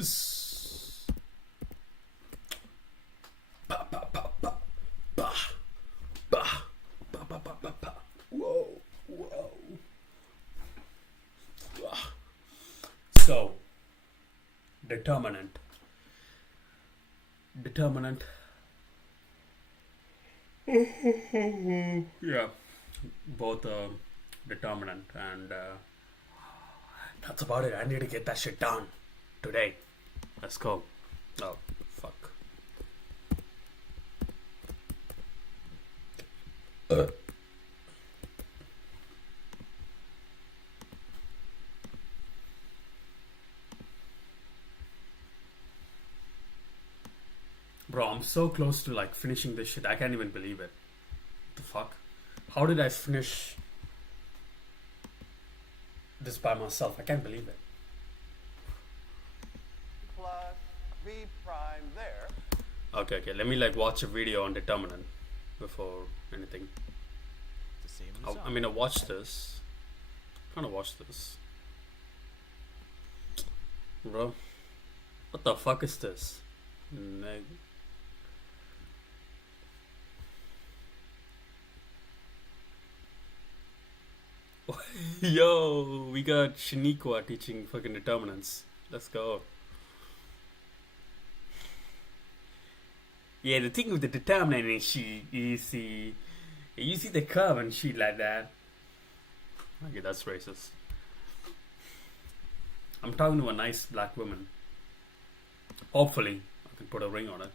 this? Ba ba ba ba ba ba ba ba ba ba ba. Whoa, whoa. So, determinant. Determinant. Yeah, both determinant and that's about it. I need to get that shit done today. Let's go. Oh, fuck. Bro, I'm so close to like finishing this shit. I can't even believe it. What the fuck? How did I finish this by myself? I can't believe it. Plus v prime there. Okay. Let me like watch a video on determinant before anything. It's the same in the I mean, I watched this. Kind of watched this. Bro, what the fuck is this? Yo, we got Shaniqua teaching fucking determinants. Let's go. Yeah, the thing with the determinant is you see the curve and shit like that. Okay, that's racist. I'm talking to a nice black woman. Hopefully, I can put a ring on it.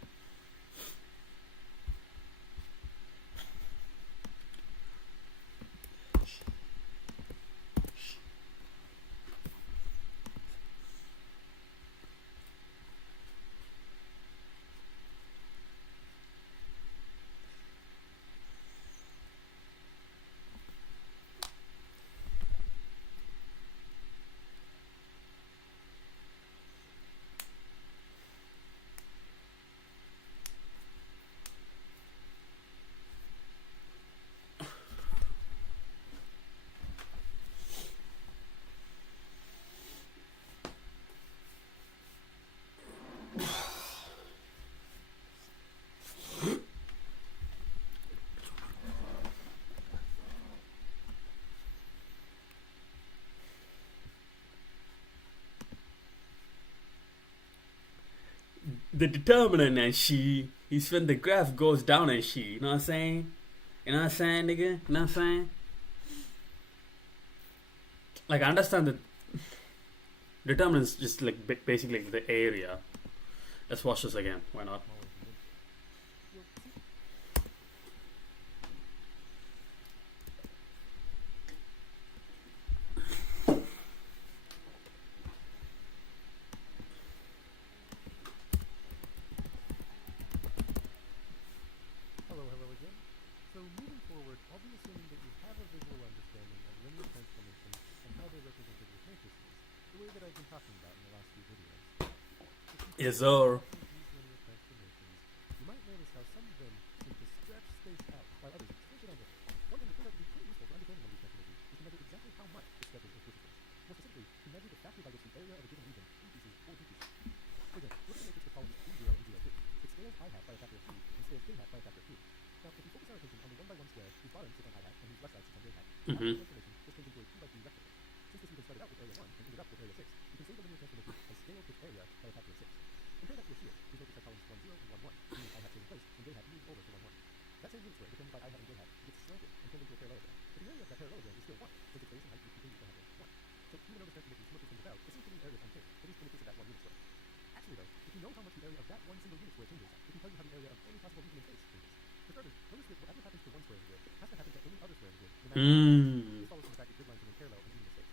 The determinant and she is when the graph goes down and she, you know what I'm saying? You know what I'm saying, nigga? You know what I'm saying? Like, I understand that determinant is just like basically the area. Let's watch this again. Why not? Hello again. So moving forward, I'll be assuming that you have a visual understanding of linear transformations and how they're represented with matrices, the way that I've been talking about in the last few videos. Yes, sir. These linear transformations, you might notice how some of them seem to stretch space out, while others stretch it angle. One thing that turned out to be pretty useful for understanding one of these transformations is to measure exactly how much the stretches or switches. More specifically, to measure the factor by which the area of a given region increases or decreases. For example, look at the matrix with columns 3, 0, and 0, 2. It scales I hat by a factor of 2 and scales j hat by a factor of 2. Now, if we focus our attention on the 1 by 1 square whose bottom sits on I hat and whose left side sits on j hat, the transformation just turns into a 2 by 2 rectangle. Since this we can start it out with area 1 and end it up with area 6, we can say the linear transformation has scaled its area by a factor of 6. Compare that to a shear, whose matrix has columns 1, 0, and 1, 1, meaning I hat stays in place and j hat moves over to 1, 1. That same unit square determined by I hat and j hat gets slanted and turned into a parallelogram. But the area of that parallelogram is still 1, since its base and height each continue to have range 1. So even though this transformation switches things about, it seems to leave areas unchanged, at least in the case of that one unit square. Actually though, if you know how much the area of that one single unit square changes, it can tell you how the area of any possible region in space changes. For starters, notice that whatever happens to one square in the grid has to happen to any other square in the grid, no matter this follows from the fact that grid lines remain parallel and even in space.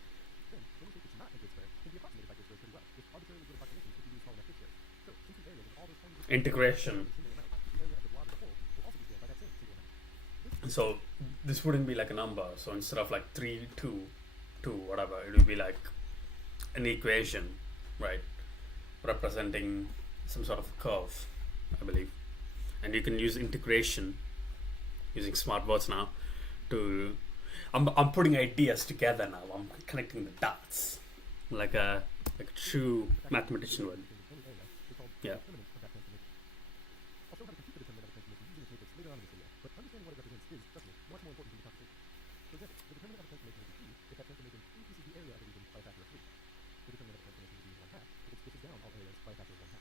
Then, any shape that's not a grid square can be approximated by grid squares pretty well, with arbitrarily good approximations if you use small enough grid squares. So, since the areas of all those tiny grid squares Integration. are the single amount, the area of the blob as a whole will also be scaled by that same single amount. So this wouldn't be like a number. So instead of like 3, 2, 2, whatever, it would be like an equation, right? Representing some sort of curve, I believe. And you can use integration, using smart words now, to... I'm putting ideas together now. I'm connecting the dots like a true mathematician would. Yeah. determinant of that transformation. I'll show how to compute the determinant of a transformation using this matrix later on in this video, but understanding what it represents is, trust me, much more important than the computation. For example, the determinant of a transformation will be 3 if that transformation increases the area of a region by a factor of 3. The determinant of a transformation will be 1/2 if it switches down all areas by a factor of 1/2.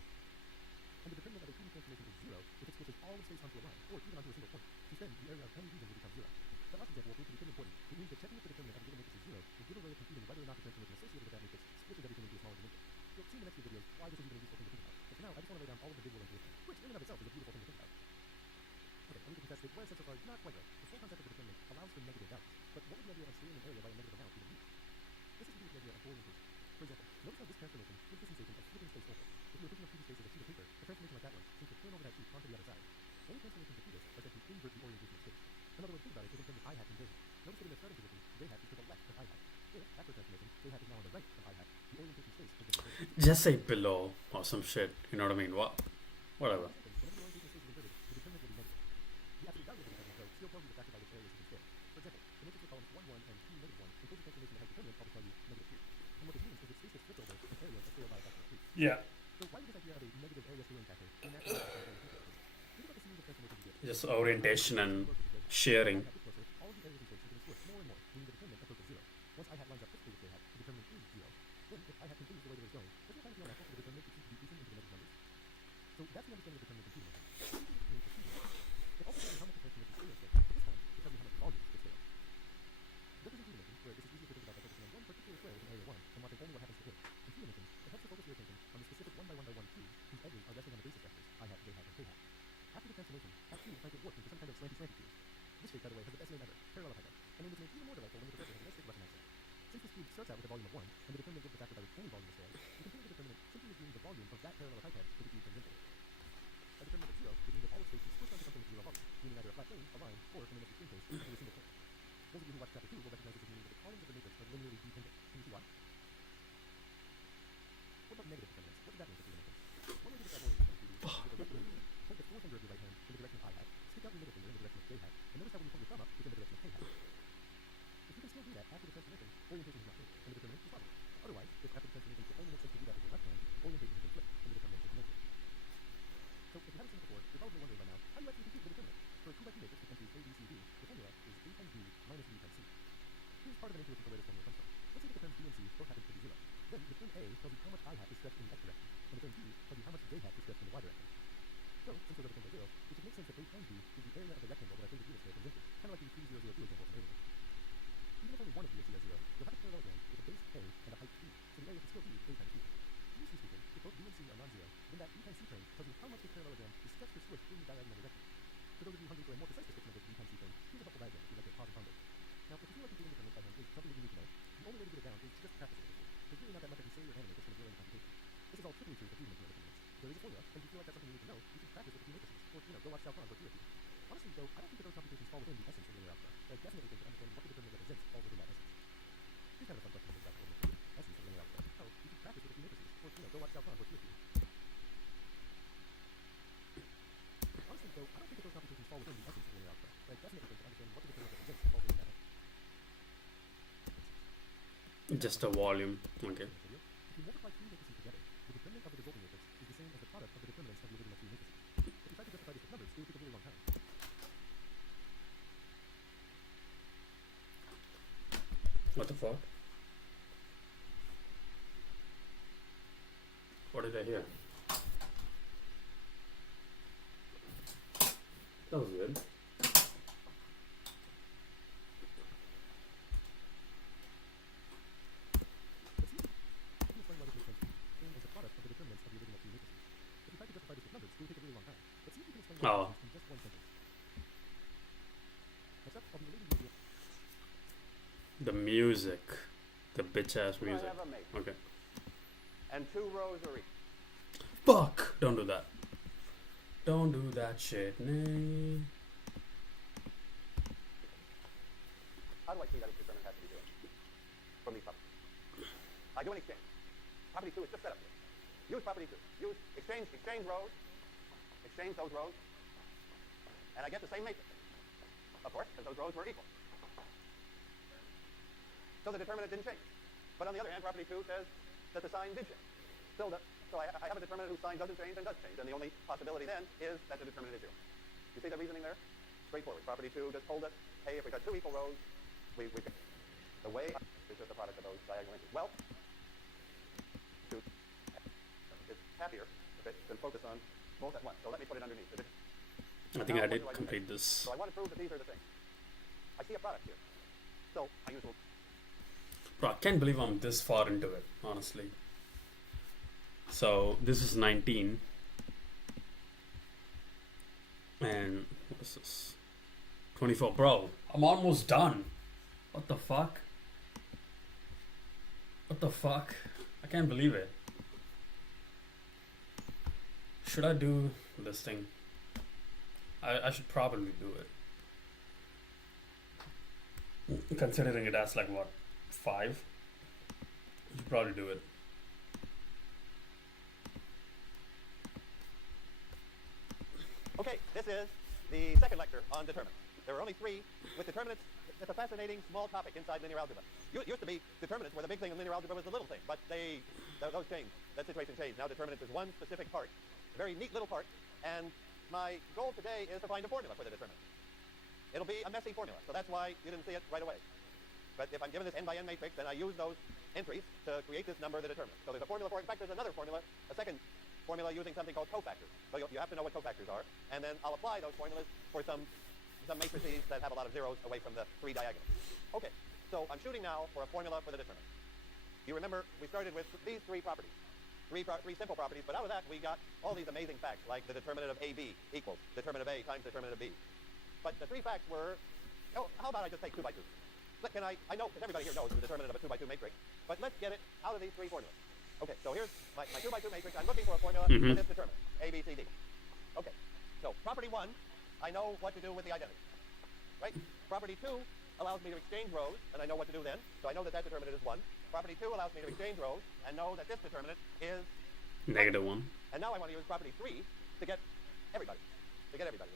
And the determinant of a 2D transformation is 0 if it switches all of space onto a line, or even onto a single point, since then the area of any region will become 0. The last example will prove to be pretty important. It means that checking if the determinant of a given matrix is 0 will give a way of computing whether or not the transformation associated with that matrix switches everything into a smaller dimension. You'll see in the next few videos why this is even a useful thing to think about. But for now, I just want to lay down all of the visual intuition, which in and of itself is a beautiful thing to think about. Okay, I need to confess that what I said so far is not quite right. The full concept of the determinant allows for negative values, but what would the idea of scaling an area by a negative amount even mean? This is to do with the idea of orientation. For example, notice how this transformation gives the sensation of flipping space over. If you were thinking of 2D space as a sheet of paper, a transformation like that one seems to turn over that sheet onto the other side. Only transformations that do this are said to invert the orientation of space. Another way to think about it is in terms of I hat and j hat. Notice that in their starting position, j hat is to the left of I hat. If, after transformation, j hat is now on the right of I hat, the orientation space has been inverted. Just say below or some shit. You know what I mean? What? Whatever. Whenever the orientation space is inverted, the determinant will be negative. The absolute value of the determinant, though, still tells you the factor by which areas have been scaled. For example, the matrix with columns 1, 1, and 2, negative 1 encloses a transformation that has determinant, I'll tell you, negative 3. And what this means is that space gets flipped over and areas are scaled by a factor of 3. Yeah. So why would this idea of a negative area scaling factor be naturally think about the series of transformations you get. Just orientation and sharing. All of the areas in space are going to squish more and more, meaning the determinant approaches 0. Once I hat lines up perfectly with j hat, the determinant is 0. Then, if I hat continues the way that it's going, doesn't it kind of feel natural for the determinant to keep decreasing into the negative numbers? So that's the understanding of determinant computing. It also tells you how much the transformation scale is scaled, but this time, it tells you how much volume is scaled. Representing dimensions, where this is easier to think about by focusing on one particular square within area 1 and watching only what happens to it. In 2 dimensions, it helps to focus your attention on the specific 1 by 1 by 1 cube whose edges are resting on the basis vectors I hat, j hat, and k hat. After the transformation, that cube might get warped into some kind of slanty cube. This shape, by the way, has the best name ever, parallelepiped, a name that's made even more delightful when the professor has a nice thick Russian accent. Since this cube starts out with a volume of 1, and the determinant gives the factor by which only volume is scaled, we can think of the determinant simply as being the volume of that parallelepiped that the cube turns into. A determinant of 0 would mean that all of space is squished onto something with 0 volume, meaning either a flat plane, a line, or, in the most extreme case, only a single point. Those of you who watch chapter 2 will recognize this as meaning that the columns of the matrix are linearly dependent. Can you see why? What about negative determinants? What does that mean for 3 dimensions? One way to get that orientation in 3D is with a left hand. Point the forefinger of your right hand in the direction of I hat, stick out your middle finger in the direction of j hat, and notice how when you point your thumb up, it's in the direction of k hat. If you can still do that after the transformation, orientation has not changed, and the determinant is positive. Otherwise, if after the transformation it only makes sense to do that with your left hand, orientation has been flipped, and the determinant is negative. So if you haven't seen it before, you're probably wondering by now, how do you actually compute the determinant? For a 2 by 2 matrix with entries A, B, C, D, the formula is A times B minus B times C. Here's part of an intuition for where this formula comes from. Let's say that the terms B and C both happen to be 0. Then the term A tells you how much I hat is stretched in the x direction, and the term B tells you how much j hat is stretched in the y direction. So, since those are the terms are 0, it should make sense that A times B is the area of the rectangle that I think the unit square comes into, kind of like the 3002 example from earlier. Even if only one of B or C are 0, you'll have a parallelogram with a base A and a height B, so the area can still be A times B. Loosely speaking, if both B and C are non-zero, then that B times C term tells you how much this parallelogram is stretched or squished in the diagonal direction. For those of you hungry for a more precise description of this B times C term, here's a helpful diagram if you'd like to pause and ponder. Now, if you feel like computing determinants by hand is something that you need to know, the only way to get it down is to just practice it with you. There's really not that much I can say or animate that's going to drill into computation. This is all triply true for 3-dimensional determinants. There is a formula, and if you feel like that's something you need to know, you can practice with a few matrices, or, go watch South Park or 3 of you. Honestly, though, I don't think that those computations fall within the essence of linear algebra, but I definitely think that understanding what the determinant represents falls within that essence. Here's kind of a fun question to think about for the essence of linear algebra. Oh, you can practice with a few matrices, or, go watch South Park or 3 of you. Honestly, though, I don't think that those computations fall within the essence of linear algebra, but I definitely think that understanding what the determinant represents falls within that essence. Just a volume. Okay. If you multiply 2 matrices together, the determinant of the resulting matrix is the same as the product of the determinants of the original 2 matrices. If you try to justify this with numbers, it would take a really long time. What the fuck? What did I hear? That was weird. Oh. The music. The bitch ass I music. have a matrix. Okay. And 2 rows are equal. Fuck! Don't do that. Don't do that shit, nay. How do I see that each determinant has to be doing from these properties? I do an exchange. Property 2 is just set up here. Use property 2. Use exchange rows. Exchange those rows. And I get the same matrix. Of course, because those rows were equal. So the determinant didn't change. But on the other hand, property 2 says that the sign did change. Tilde So I have a determinant whose sign doesn't change and does change, and the only possibility then is that the determinant is 0. You see the reasoning there? Straightforward. Property 2 just told us, hey, if we got 2 equal rows, we can. The way is just the product of those diagonal entries. Well, it's happier if it can focus on both at once. So let me put it underneath. I think Now, I what did do do complete next? this. So I want to prove that these are the same. I see a product here. So I use. Bro, I can't believe I'm this far into it, honestly. So this is 19. And what is this? 24. Bro, I'm almost done. What the fuck? What the fuck? I can't believe it. Should I do this thing? I should probably do it. Considering it has like what? 5? You should probably do it. Okay, this is the second lecture on determinants. There are only 3 with determinants. It's a fascinating small topic inside linear algebra. It used to be determinants where the big thing in linear algebra was the little thing, but those changed. That situation changed. Now determinants is one specific part, a very neat little part, and my goal today is to find a formula for the determinant. It'll be a messy formula, so that's why you didn't see it right away. But if I'm given this n by n matrix, then I use those entries to create this number, the determinant. So there's a formula for it. In fact, there's another formula, a second formula using something called cofactors. So you have to know what cofactors are, and then I'll apply those formulas for some matrices that have a lot of zeros away from the 3 diagonals. Okay, so I'm shooting now for a formula for the determinant. You remember we started with these 3 properties, 3 simple properties, but out of that we got all these amazing facts like the determinant of AB equals determinant of A times determinant of B. But the 3 facts were, how about I just take 2 by 2? I know, because everybody here knows the determinant of a 2 by 2 matrix, but let's get it out of these 3 formulas. Okay, so here's my 2 by 2 matrix. I'm looking for a formula for this determinant, A, B, C, D. Okay, so property 1, I know what to do with the identity, right? Property 2 allows me to exchange rows, and I know what to do then, so I know that that determinant is 1. Property 2 allows me to exchange rows, and know that this determinant is -1. And now I want to use property 3 to get everybody.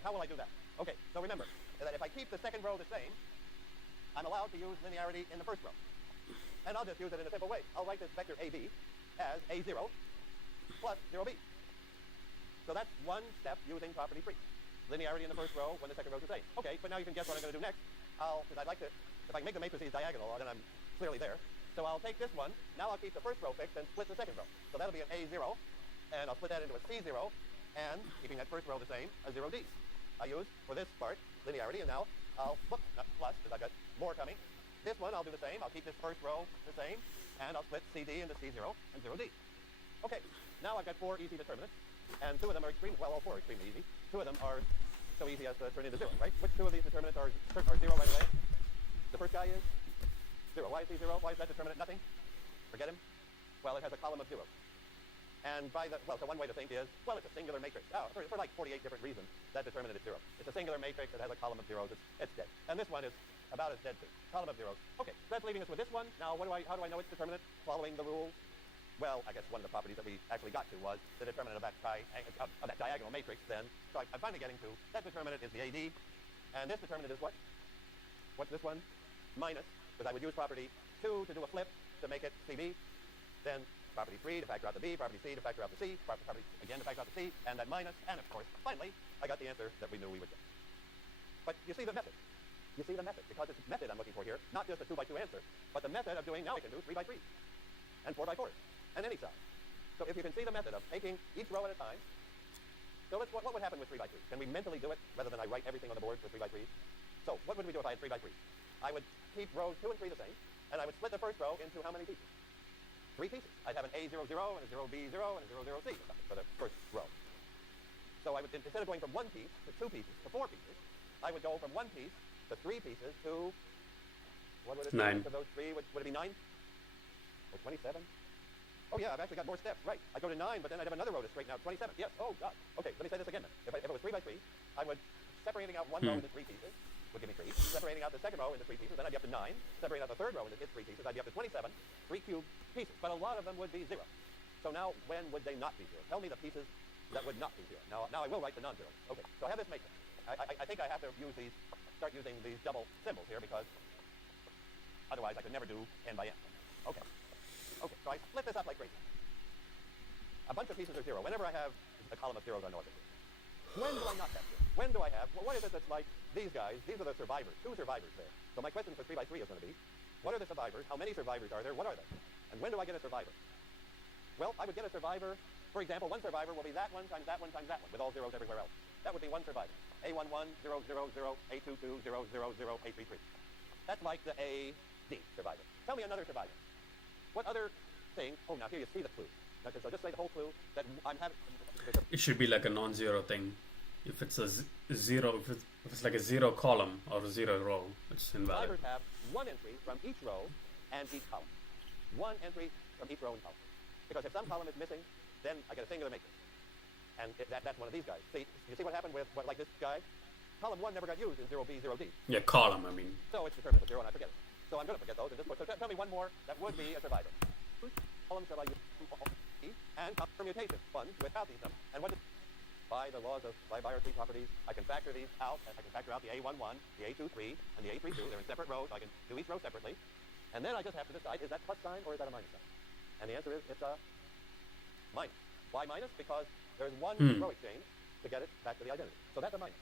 How will I do that? Okay, so remember that if I keep the second row the same, I'm allowed to use linearity in the first row. And I'll just use it in a simple way. I'll write this vector AB as A0 plus 0B. So that's one step using property 3. Linearity in the first row when the second row is the same. Okay, but now you can guess what I'm going to do next. Because I'd like to, if I can make the matrices diagonal, then I'm clearly there. So I'll take this one. Now I'll keep the first row fixed and split the second row. So that'll be an A0, and I'll split that into a C0, and keeping that first row the same, a 0D. I use, for this part, linearity, and now I'll, not plus, because I've got more coming. This one, I'll do the same. I'll keep this first row the same, and I'll split CD into C0 and 0D. Okay, now I've got 4 easy determinants, and 2 of them are extremely, well, all 4 are extremely easy. 2 of them are so easy as to turn into 0, right? Which 2 of these determinants are 0 right away? The first guy is 0. Why is he 0? Why is that determinant nothing? Forget him. Well, it has a column of zeros. And so one way to think is, well, it's a singular matrix. For like 48 different reasons, that determinant is 0. It's a singular matrix that has a column of zeros. It's dead. And this one is about as dead too. Column of zeros. Okay, so that's leaving us with this one. Now, how do I know its determinant following the rules? Well, I guess one of the properties that we actually got to was the determinant of that diagonal matrix then. So I'm finally getting to that determinant is the AD. And this determinant is what? What's this one? Minus, because I would use property 2 to do a flip to make it CB. Then property 3 to factor out the B, property C to factor out the C, property again to factor out the C, and then minus, and of course, finally, I got the answer that we knew we would get. But you see the method. You see the method, because it's method I'm looking for here, not just a 2 by 2 answer, but the method of doing, now I can do 3 by 3, and 4 by 4, and any size. So if you can see the method of taking each row at a time, so what would happen with 3 by 3? Can we mentally do it, rather than I write everything on the board for 3 by 3s? So what would we do if I had 3 by 3? I would keep rows 2 and 3 the same, and I would split the first row into how many pieces? 3 pieces. I'd have an A00 and a 0B0 and a 00C for the first row. So I would, instead of going from 1 piece to 2 pieces to 4 pieces, I would go from 1 piece to 3 pieces to, what would it be? 9. Of those 3, would it be 9? Or 27? Oh yeah, I've actually got more steps, right. I'd go to 9, but then I'd have another row to straighten out, 27. Yes, oh God. Okay, let me say this again then. If it was 3 by 3, I would, separating out one row into 3 pieces, would give me 3. Separating out the second row into 3 pieces, then I'd be up to 9. Separating out the third row into its 3 pieces, I'd be up to 27, 3 cubed pieces. But a lot of them would be 0. So now, when would they not be 0? Tell me the pieces that would not be 0. Now I will write the non-zeros. Okay, so I have this matrix. I think I have to start using these double symbols here, because otherwise I could never do n by n. Okay, so I split this up like crazy. bunch of pieces are 0. Whenever I have a column of zeros, I know what it is. When do I not have 0? When do I have, well, what is it that's like these guys? These are the survivors, 2 survivors there. So my question for 3 by 3 is going to be, what are the survivors? How many survivors are there? What are they? And when do I get a survivor? Well, I would get a survivor, for example, one survivor will be that one times that one times that one, with all zeros everywhere else. That would be one survivor. A11, 0, 0, 0, A22, 0, 0, 0, A33. That's like the AD survivor. Tell me another survivor. What other thing? Oh, now here you see the clue. Okay, so just say the whole clue that I'm having. It should be like a non-zero thing. If it's a zero, if it's like a 0 column or a 0 row, it's invalid. Survivors have one entry from each row and each column. One entry from each row and column. Because if some column is missing, then I get a singular matrix. And that's one of these guys. See, you see what happened with like this guy? Column 1 never got used in 0B, 0D. Yeah, column, I mean. So it's determined with 0 and I forget it. So I'm going to forget those and just put, so tell me one more that would be a survivor. Which column shall I use? And permutation, one without these numbers. And what is, by the laws of, by our 3 properties, I can factor these out, and I can factor out the A11, the A23, and the A32. They're in separate rows, so I can do each row separately. And then I just have to decide, is that plus sign or is that a minus sign? And the answer is, it's a minus. Why minus? Because there's one row exchange to get it back to the identity. So that's a minus.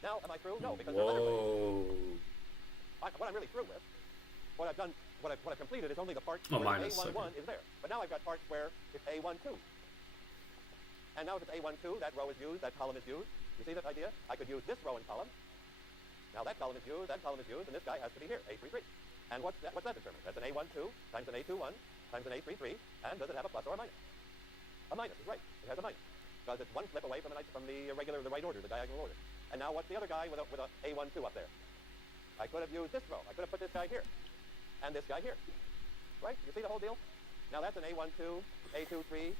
Now, am I through? No, because there's other ways. What I'm really through with, what I've done, what I've completed is only the part where minus, A11 is there. But now I've got parts where it's A12. And now if it's A12, that row is used, that column is used. You see that idea? I could use this row and column. Now that column is used, that column is used, and this guy has to be here, A33. And what's that determined? That's an A12 times an A21 times an A33, and does it have a plus or a minus? A minus is right. It has a minus. Because it's one flip away from the regular, the right order, the diagonal order. And now what's the other guy with a A12 up there? I could have used this row. I could have put this guy here. And this guy here. Right? You see the whole deal? Now that's an A12, A23,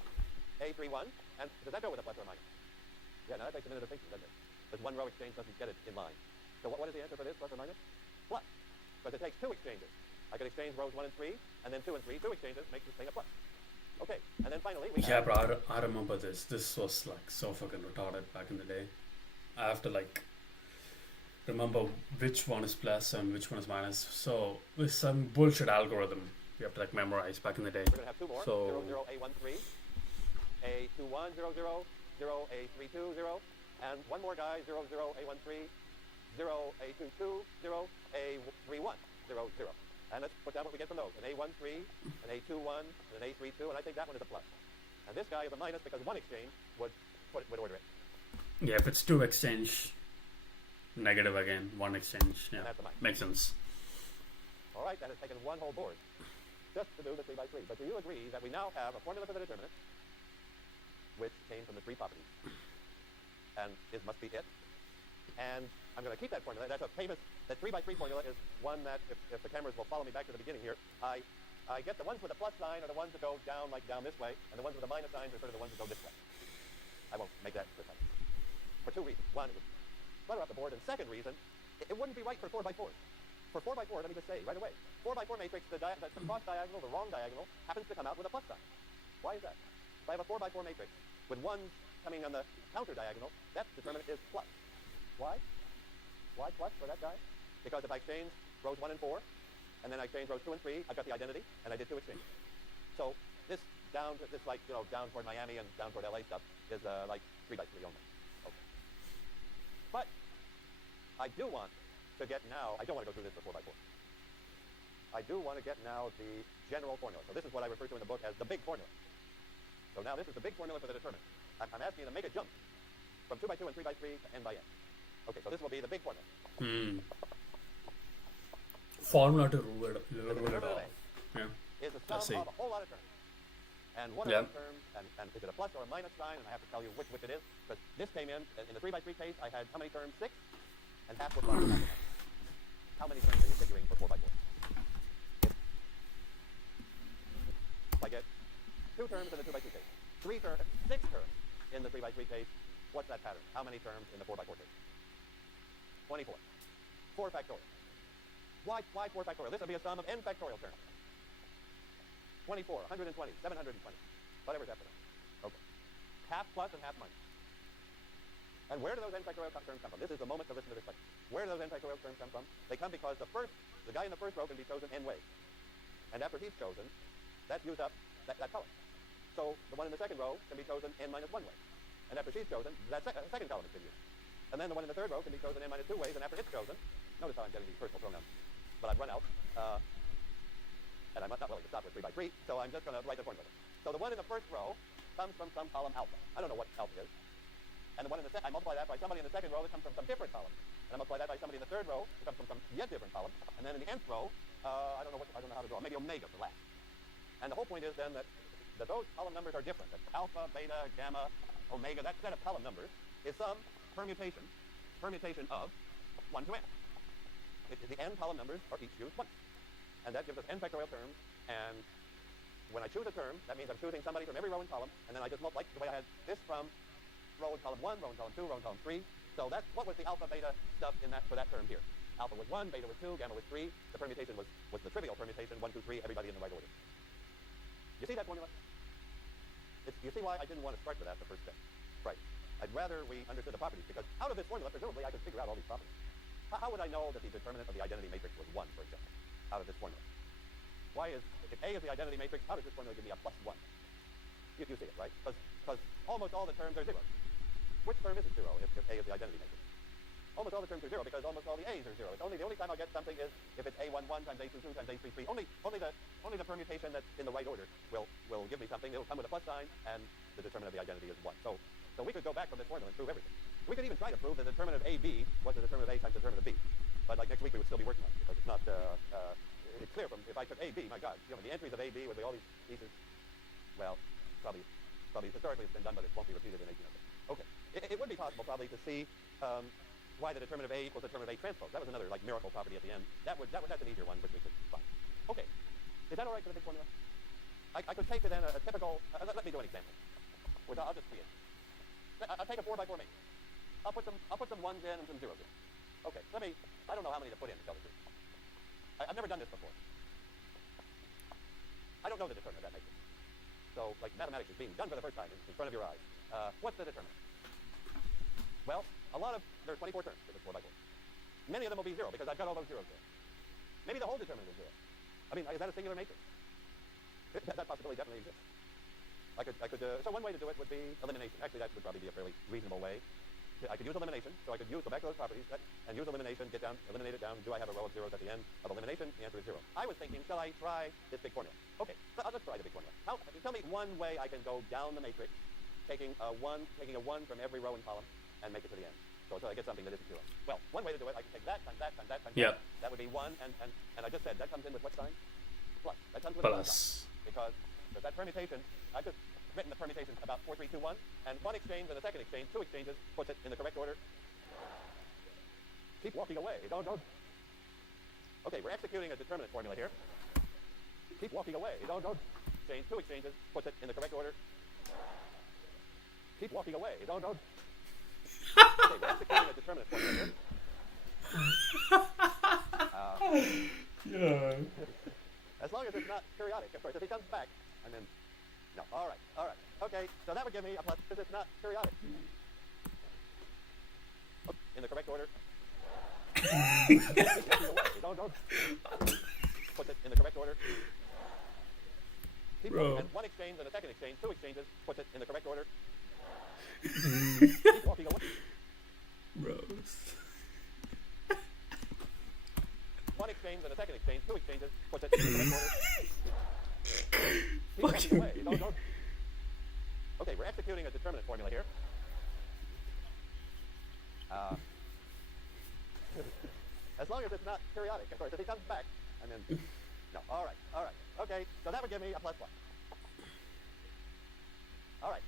A31. And does that go with a plus or a minus? Yeah, now that takes a minute of thinking, doesn't it? Because one row exchange doesn't get it in line. So what is the answer for this, plus or minus? Plus. Because it takes 2 exchanges. I could exchange rows 1 and 3, and then 2 and 3. 2 exchanges makes this thing a plus. Okay, and then finally we Yeah, bro, I remember this. This was like so fucking retarded back in the day. I have to like remember which one is plus and which one is minus. So with some bullshit algorithm you have to like memorize back in the day. We're going to have 2 more. So 0, 0, A13, A21, 0, 0, 0, A32, 0, and one more guy, 0, 0, A13, 0, A22, 0, A31, 0, 0. And let's put down what we get from those. An A13, an A21, and an A32, and I think that one is a plus. And this guy is a minus because one exchange would order it. yeah, if it's 2 exchange, negative again, 1 exchange. Yeah, that's a minus. makes sense. All right, that has taken one whole board just to do the 3 by 3. But do you agree that we now have a formula for the determinant, which came from the 3 properties, and it must be it? And I'm going to keep that formula. That's a famous, that 3 by 3 formula is one that, if the cameras will follow me back to the beginning here, I get the ones with a plus sign are the ones that go down, like down this way, and the ones with the minus signs are sort of the ones that go this way. I won't make that precise. For 2 reasons. One, it would clutter up the board, and second reason, it wouldn't be right for 4 by 4s. For 4 by 4, let me just say right away, 4 by 4 matrix, the cross diagonal, the wrong diagonal, happens to come out with a plus sign. Why is that? If I have a 4 by 4 matrix with ones coming on the counter diagonal, that determinant is plus. Why? Why plus for that guy? Because if I exchange rows 1 and 4, and then I exchange rows 2 and 3, I've got the identity, and I did 2 exchanges. So this down toward Miami and down toward LA stuff is like 3 by 3 only. Okay. But I do want to get now, I don't want to go through this for 4 by 4. I do want to get now the general formula. So this is what I refer to in the book as the big formula. So now this is the big formula for the determinant. I'm asking you to make a jump from 2 by 2 and 3 by 3 to n by n. Okay, so this will be the big formula. Formula to rule it determinant off. of Yeah. A is the sum of a whole lot of terms. And what are those terms? And is it a plus or a minus sign? And I have to tell you which it is. Because this came in the 3 by 3 case, I had how many terms? 6? And half was plus. How many terms are you figuring for 4 by 4? I get 2 terms in the 2 by 2 case. 6 terms in the 3 by 3 case. What's that pattern? How many terms in the 4 by 4 case? 24. 4 factorial. Why 4 factorial? This will be a sum of n factorial terms. 24, 120, 720, whatever's after that. Okay. Half plus and half minus. And where do those n factorial terms come from? This is the moment to listen to this question. Where do those n factorial terms come from? They come because the guy in the first row can be chosen n ways. And after he's chosen, that's used up that column. So the one in the second row can be chosen n minus 1 way. And after she's chosen, that second column is used. And then the one in the third row can be chosen n minus 2 ways, and after it's chosen, notice how I'm getting these personal pronouns. But I've run out, and I'm not willing to stop with 3 by 3, so I'm just going to write the formula. So the one in the first row comes from some column alpha. I don't know what alpha is. And the one in the I multiply that by somebody in the second row that comes from some different column. And I multiply that by somebody in the third row that comes from some yet different column. And then in the nth row, I don't know how to draw. Maybe omega for last. And the whole point is then that those column numbers are different. That alpha, beta, gamma, omega, that set of column numbers is some permutation of 1 to n. The n column numbers are each used once. And that gives us n factorial terms. And when I choose a term, that means I'm choosing somebody from every row and column. And then I just multiply the way I had this from row in column 1, row in column 2, row in column 3. So that's what was the alpha, beta stuff for that term here. Alpha was 1, beta was 2, gamma was 3. The permutation was the trivial permutation, 1, 2, 3, everybody in the right order. You see that formula? You see why I didn't want to start with that the first step. Right. I'd rather we understood the properties, because out of this formula, presumably, I could figure out all these properties. How would I know that the determinant of the identity matrix was 1, for example, out of this formula? Why is, if A is the identity matrix, how does this formula give me a plus 1? You see it, right? Because almost all the terms are 0. Which term isn't 0 if A is the identity matrix? Almost all the terms are 0 because almost all the A's are 0. It's the only time I'll get something is if it's A11 times A22 times A33. Only the permutation that's in the right order will give me something. It'll come with a plus sign, and the determinant of the identity is 1. So we could go back from this formula and prove everything. We could even try to prove the determinant of AB was the determinant of A times the determinant of B. But like next week we would still be working on it because it's not. It's clear from if I took AB, my God, the entries of AB would be all these pieces. Well, probably historically it's been done, but it won't be repeated in 1800. Okay. It would be possible probably to see why the determinant of A equals the determinant of A transpose. That was another like miracle property at the end. That's an easier one, which we could find. Okay. Is that all right for the big formula? I could take then a typical. Let me do an example. I'll just create. I'll take a 4 by 4 matrix. I'll put some ones in and some zeros in. Okay. I don't know how many to put in to tell the truth. I've never done this before. I don't know the determinant of that matrix. So, like mathematics is being done for the first time in front of your eyes. What's the determinant? Well, there are 24 terms if it's 4 by 4. Many of them will be 0 because I've got all those zeros there. Maybe the whole determinant is 0. I mean, is that a singular matrix? That possibility definitely exists. So one way to do it would be elimination. Actually, that would probably be a fairly reasonable way. I could use elimination, so I could go back to those properties and use elimination, eliminate it down. Do I have a row of zeros at the end of elimination? The answer is 0. I was thinking, shall I try this big formula? Okay, so I'll just try the big formula. Tell me one way I can go down the matrix, taking a 1 from every row and column, and make it to the end. So I get something that isn't 0. Well, one way to do it, I can take that times that times that times that. That would be 1, and I just said that comes in with what sign? Plus. That comes with a plus sign. Because that permutation, I've just written the permutations about 4, 3, 2, 1, and one exchange and a second exchange, 2 exchanges, puts it in the correct order. Keep walking away. Don't. Okay, we're executing a determinant formula here. Keep walking away. Don't. Exchange, 2 exchanges, puts it in the correct order. Keep walking away. Don't. Okay, we're executing a determinant formula here. As long as it's not periodic, of course. If he comes back, and then... No, all right. Okay, so that would give me a plus because it's not periodic. In the correct order. Don't. Put it in the correct order. Keep going. And one exchange and a second exchange, 2 exchanges, puts it in the correct order. Keep walking away. Rose. One exchange and a second exchange, 2 exchanges, puts it in the correct order. Keep walking away. Don't. Okay, we're executing a determinant formula here. As long as it's not periodic, of course. If he comes back, and then... No, all right. Okay, so that would give me a plus 1. All right.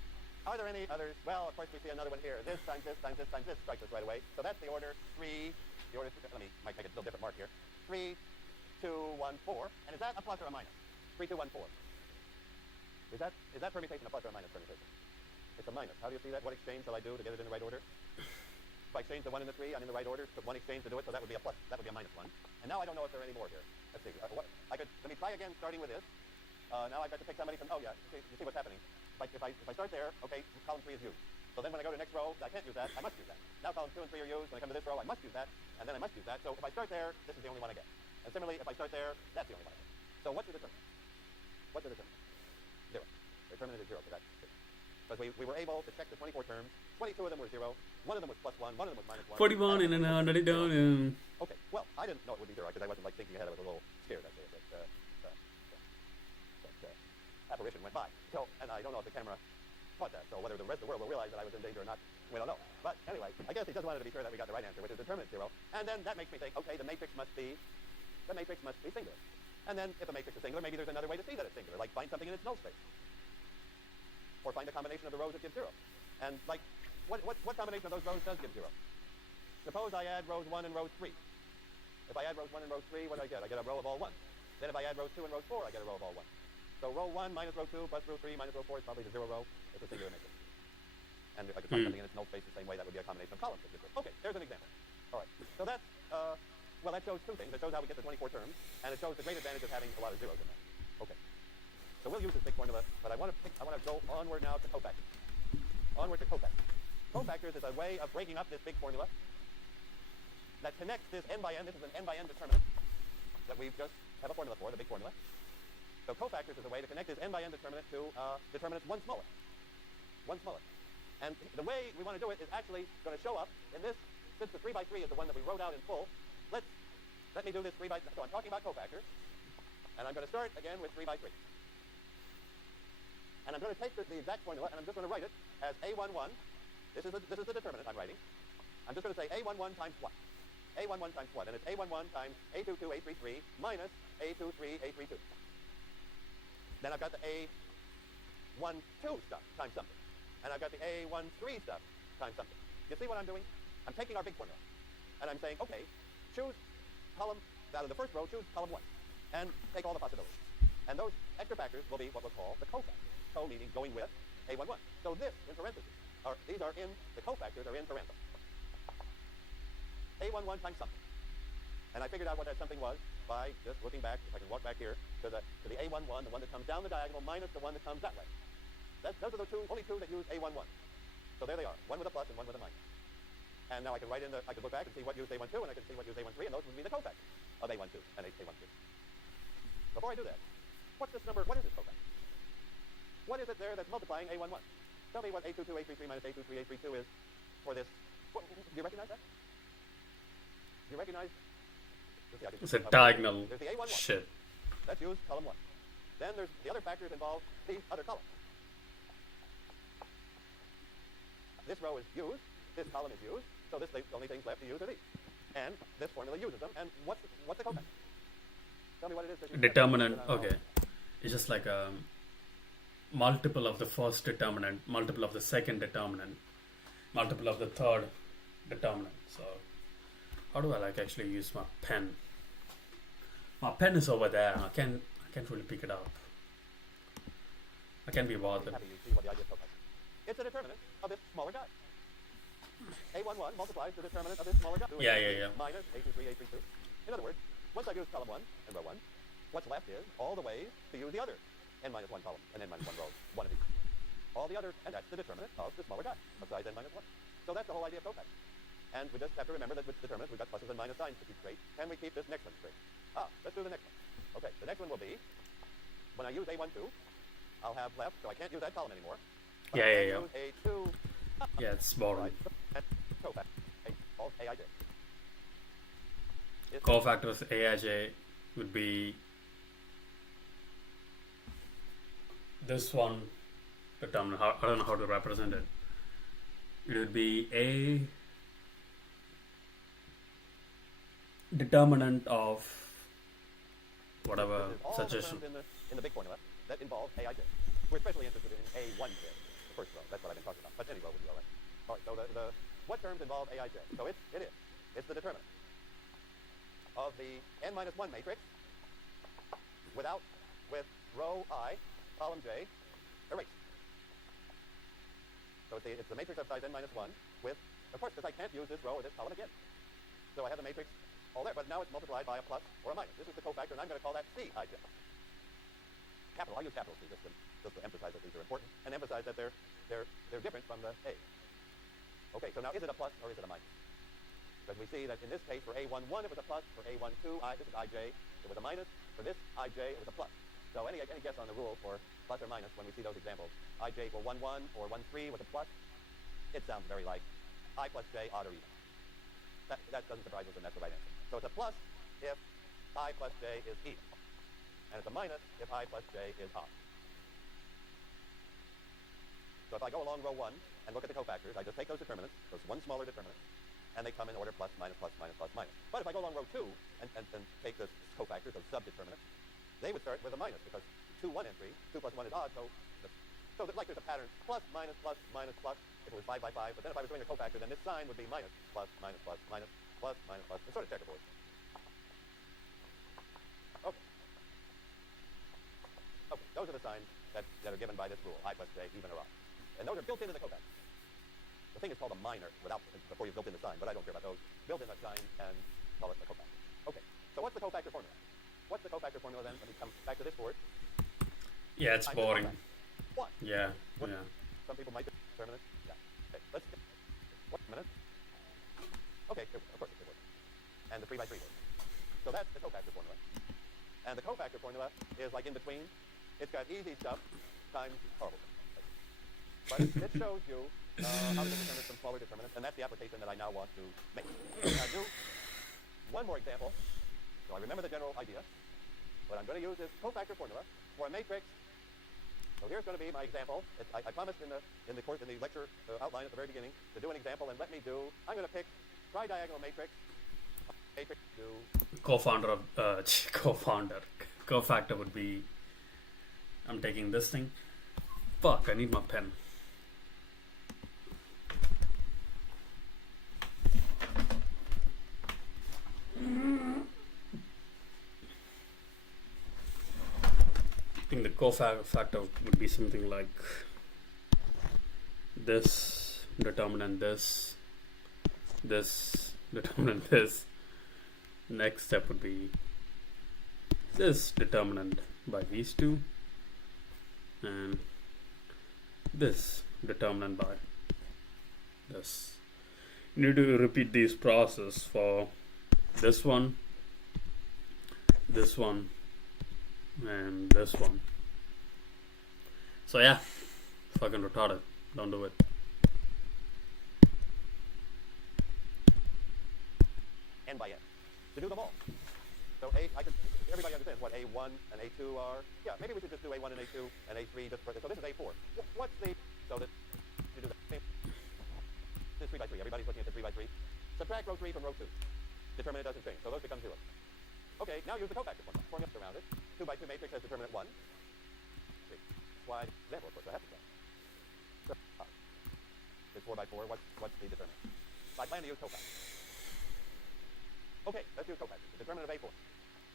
Are there any others? Well, of course, we see another one here. This times this times this times this strikes us right away. So that's the order 3. Might take a little different mark here. 3, 2, 1, 4. And is that a plus or a minus? 3, 2, 1, 4. Is that permutation a plus or a minus permutation? It's a minus. How do you see that? What exchange shall I do to get it in the right order? If I exchange the 1 and the 3, I'm in the right order. Put one exchange to do it, so that would be a plus. That would be a minus 1. And now I don't know if there are any more here. Let's see. Let me try again, starting with this. Now I've got to pick somebody from. Oh yeah. You see what's happening? If I start there, okay, column 3 is used. So then when I go to the next row, I can't use that. I must use that. Now columns 2 and 3 are used. When I come to this row, I must use that, and then I must use that. So if I start there, this is the only one I get. And similarly, if I start there, that's the only one I get. So what's the determinant? 0. The determinant is 0 for that. Because we were able to check the 24 terms. 22 of them were 0. One of them was +1. One of them was -1. 41 and then 100 down. Okay, well, I didn't know it would be 0 because I wasn't like thinking ahead. I was a little scared actually that apparition went by. So, and I don't know if the camera caught that. So whether the rest of the world will realize that I was in danger or not, we don't know. But anyway, I guess he just wanted to be sure that we got the right answer, which is determinant 0. And then that makes me think, okay, the matrix must be singular. And then if a matrix is singular, maybe there's another way to see that it's singular, like find something in its null space, or find a combination of the rows that gives 0. And like, what combination of those rows does give 0? Suppose I add rows 1 and rows 3. If I add rows 1 and rows 3, what do I get? I get a row of all 1. Then if I add rows 2 and rows 4, I get a row of all 1. So row 1 minus row 2 plus row 3 minus row 4 is probably the 0 row. It's a singular matrix. And if I could find something in its null space the same way, that would be a combination of columns. Okay, there's an example. All right. So that's, well, that shows two things. It shows how we get the 24 terms, and it shows the great advantage of having a lot of zeros in there. Okay. So we'll use this big formula, but I want to go onward now to cofactors. Onward to cofactors. Cofactors is a way of breaking up this big formula that connects this n by n. This is an n by n determinant that we just have a formula for, the big formula. So cofactors is a way to connect this n by n determinant to determinants one smaller. One smaller. And the way we want to do it is actually going to show up in this, since the 3 by 3 is the one that we wrote out in full, let me do this 3 by 3. So I'm talking about cofactors, and I'm going to start again with 3 by 3. And I'm going to take the exact formula, and I'm just going to write it as A11. This is the determinant I'm writing. I'm just going to say A11 times what? A11 times what? And it's A11 times A22, A33 minus A23, A32. Then I've got the A12 stuff times something. And I've got the A13 stuff times something. You see what I'm doing? I'm taking our big formula, and I'm saying, okay, choose column, out of the first row, choose column 1, and take all the possibilities. And those extra factors will be what we'll call the cofactors. Co meaning going with A11. So this, in parentheses, these are in, the cofactors are in parentheses. A11 times something. And I figured out what that something was by just looking back, if I can walk back here, to the A11, the one that comes down the diagonal, minus the one that comes that way. Those are the only two that use A11. So there they are, one with a plus and one with a minus. And now I can write in I could look back and see what used A12, and I can see what used A13, and those would be the cofactors of A12 and A13. Before I do that, what's this number? What is this cofactor? What is it there that's multiplying A11? Tell me what A22, A33 minus A23, A32 is for this. Do you recognize that? Do you recognize? It's a diagonal there's the A11. shit. That's used column 1. Then there's the other factors involved these other columns. This row is used. This column is used. So the only things left to use are these. And this formula uses them. And what's the cofactor? Tell me what it is. Determinant, okay. It's just like a multiple of the first determinant, multiple of the second determinant, multiple of the third determinant. So how do I actually use my pen? My pen is over there. I can't really pick it up. I can't be bothered. You see what the idea of cofactor. It's a determinant of this smaller guy. A11 multiplies the determinant of this smaller guy. Yeah. Minus A23, A32. In other words, once I've used column 1 and row 1, what's left is all the ways to use the other n minus 1 column and n minus 1 rows, one of each. All the other, and that's the determinant of the smaller guy, of size n minus 1. So that's the whole idea of cofactor. And we just have to remember that with determinants, we've got pluses and minus signs to keep straight. Can we keep this next one straight? Let's do the next one. Okay, the next one will be, when I use A12, I'll have left, so I can't use that column anymore. Yeah. Use A2. Yeah, it's boring. Aij. Cofactors Aij would be this one determinant. I don't know how to represent it. It would be a determinant of whatever suggestion. In the big formula that involves Aij. We're especially interested in A1 here, the first row. That's what I've been talking about. But any row would be all right. All right. So what terms involve Aij? So it's the determinant of the n minus 1 matrix with row I, column J, erased. So it's the matrix of size n minus 1 with, of course, because I can't use this row or this column again. So I have the matrix all there, but now it's multiplied by a plus or a minus. This is the cofactor, and I'm going to call that Cij. Capital. I use capital C just to emphasize that these are important and emphasize that they're different from the A. Okay, so now is it a plus or is it a minus? Because we see that in this case for A11 it was a plus, for A12 this is Ij, it was a minus, for this Ij it was a plus. So any guess on the rule for plus or minus when we see those examples. ij equal 1, 1 or 1, 3 with a plus. It sounds very like I plus j odd or even. That doesn't surprise us, and that's the right answer. So it's a plus if I plus j is even. And it's a minus if I plus j is odd. So if I go along row 1 and look at the cofactors, I just take those determinants, those one smaller determinants, and they come in order plus, minus, plus, minus, plus, minus. But if I go along row 2 and take the cofactors, those subdeterminants, they would start with a minus because 2, 1 entry, 2 plus 1 is odd, so like there's a pattern, plus, minus, plus, minus, plus, if it was 5 by 5, but then if I was doing a cofactor, then this sign would be minus, plus, minus, plus, minus, plus, minus, plus. It's sort of checkerboard. Okay. Okay, those are the signs that are given by this rule, I plus j, even or odd. And those are built into the cofactor. The thing is called a minor before you've built in the sign, but I don't care about those. Build in a sign and call it the cofactor. Okay, so what's the cofactor formula? What's the cofactor formula then? Let me come back to this board. Yeah, it's boring. What? Yeah, what? yeah. Some people might determine it. Yeah. Okay, let's get what minute? Okay, of course it works. And the 3 by 3 works. So that's the cofactor formula. And the cofactor formula is like in between. It's got easy stuff times horrible stuff. But it shows you how to get determinants from smaller determinants, and that's the application that I now want to make. Now do one more example. So I remember the general idea. What I'm going to use is cofactor formula for a matrix. So here's going to be my example. I promised in the course, in the lecture outline at the very beginning to do an example, and let me do. I'm going to pick tridiagonal matrix. Matrix do. Co-founder of cofactor would be. I'm taking this thing. Fuck! I need my pen. I think the cofactor would be something like this determinant this determinant this. Next step would be this determinant by these two and this determinant by this. You need to repeat these process for this one, and this one. So yeah, fucking retarded. Don't do it. N by n. To do them all. So everybody understands what A1 and A2 are. Yeah, maybe we should just do A1 and A2 and A3 just for this. So this is A4. What's the, so that you do the same. This is 3 by 3. Everybody's looking at the 3 by 3. Subtract row 3 from row 2. Determinant doesn't change. So those become 0. Okay, now use the cofactor formula. Formula around it. 2 by 2 matrix has determinant 1. 3. Why? Example, of course, I have to say. So, it's 4 by 4. What's the determinant? So I plan to use cofactor. Okay, let's use cofactors. The determinant of A4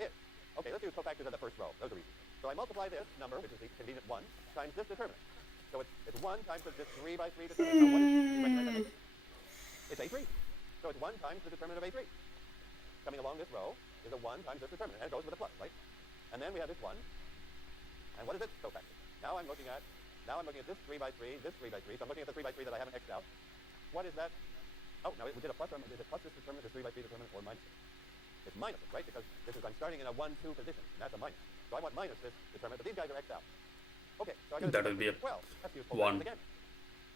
is, okay, let's use cofactors of the first row. Those are easy. So I multiply this number, which is the convenient 1, times this determinant. So it's 1 times this 3 by 3 determinant. Now what is, you recognize that? It's A3. So it's 1 times the determinant of A3. Coming along this row is a 1 times this determinant, and it goes with a plus, right? And then we have this 1. And what is its cofactor? Now I'm looking at this 3 by 3, this 3 by 3. So I'm looking at the 3 by 3 that I haven't x'd out. What is that? Oh, now we did a plus. Is it plus this determinant, this 3 by 3 determinant, or minus it? It's minus it, right? Because I'm starting in a 1, 2 position, and that's a minus. So I want minus this determinant, but these guys are x'd out. Okay, so I got that would be a 12. Let's use cofactors again.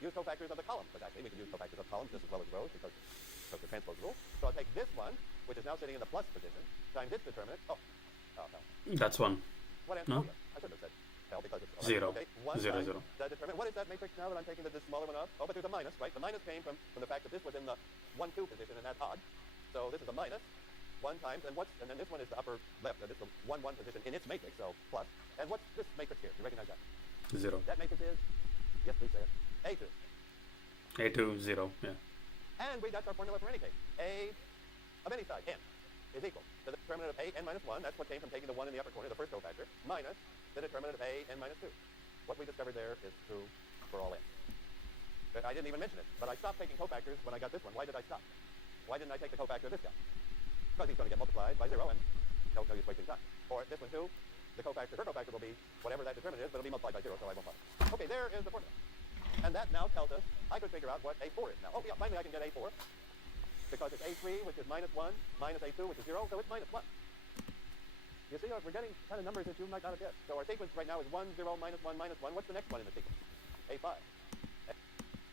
Use cofactors of the column, but actually we can use cofactors of columns just as well as rows because of the transpose rule. So I'll take this one, which is now sitting in the plus position, times its determinant. Oh, no. That's 1. What answer? No? Oh, yeah. I should have said hell because it's 0. Okay, 1 0, times 0. the determinant. What is that matrix now that I'm taking this smaller one up? Oh, but there's a minus, right? The minus came from the fact that this was in the 1, 2 position, and that's odd. So this is a minus. 1 times, and then this one is the upper left, this is the 1, 1 position in its matrix, so plus. And what's this matrix here? Do you recognize that? 0. That matrix is? Yes, please say it. A2. A2, 0, yeah. And that's our formula for any case. A of any side, n, is equal to the determinant of a n minus 1, that's what came from taking the 1 in the upper corner, the first cofactor, minus the determinant of a n minus 2. What we discovered there is true for all n. But I didn't even mention it, but I stopped taking cofactors when I got this one. Why did I stop? Why didn't I take the cofactor of this guy? Because he's going to get multiplied by 0, and no use wasting time. Or this one too, her cofactor will be whatever that determinant is, but it'll be multiplied by 0, so I won't bother. Okay, there is the formula. And that now tells us, I could figure out what A4 is now. Oh yeah, finally I can get A4. Because it's A3, which is minus 1, minus A2, which is 0, so it's minus 1. You see, we're getting kind of numbers that you might not have guessed. So our sequence right now is 1, 0, minus 1, minus 1. What's the next one in the sequence? A5.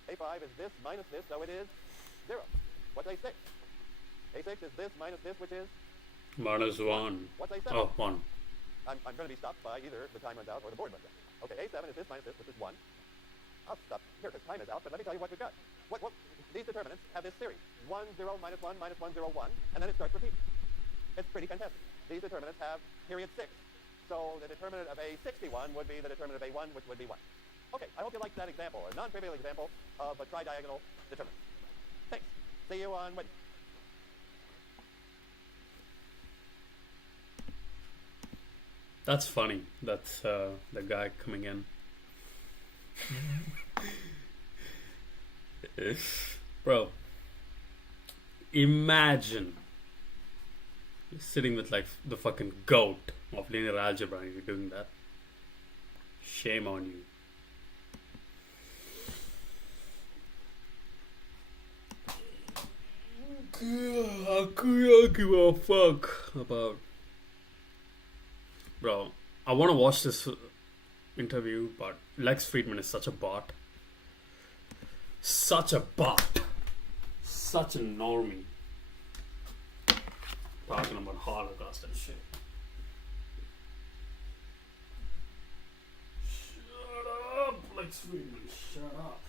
A5 is this minus this, so it is 0. What's A6? A6 is this minus this, which is? Minus 1. What's A7? Oh, 1. I'm going to be stopped by either the time runs out or the board runs out. Okay, A7 is this minus this, which is 1. I'll stop here because time is out, but let me tell you what we've got. These determinants have this series. 1, 0, minus 1, minus 1, 0, 1, and then it starts repeating. It's pretty fantastic. These determinants have period 6. So the determinant of A61 would be the determinant of A1, which would be 1. Okay, I hope you liked that example, a non-trivial example of a tridiagonal determinant. Thanks. See you on Wednesday. That's funny. That's the guy coming in. Bro, imagine you're sitting with like the fucking goat of linear algebra and you're doing that. Shame on you. I couldn't give a fuck about. Bro, I want to watch this interview, but Lex Friedman is such a bot. Such a bot. Such a normie. Talking about Holocaust and shit. Shut up, Lex Friedman. Shut up.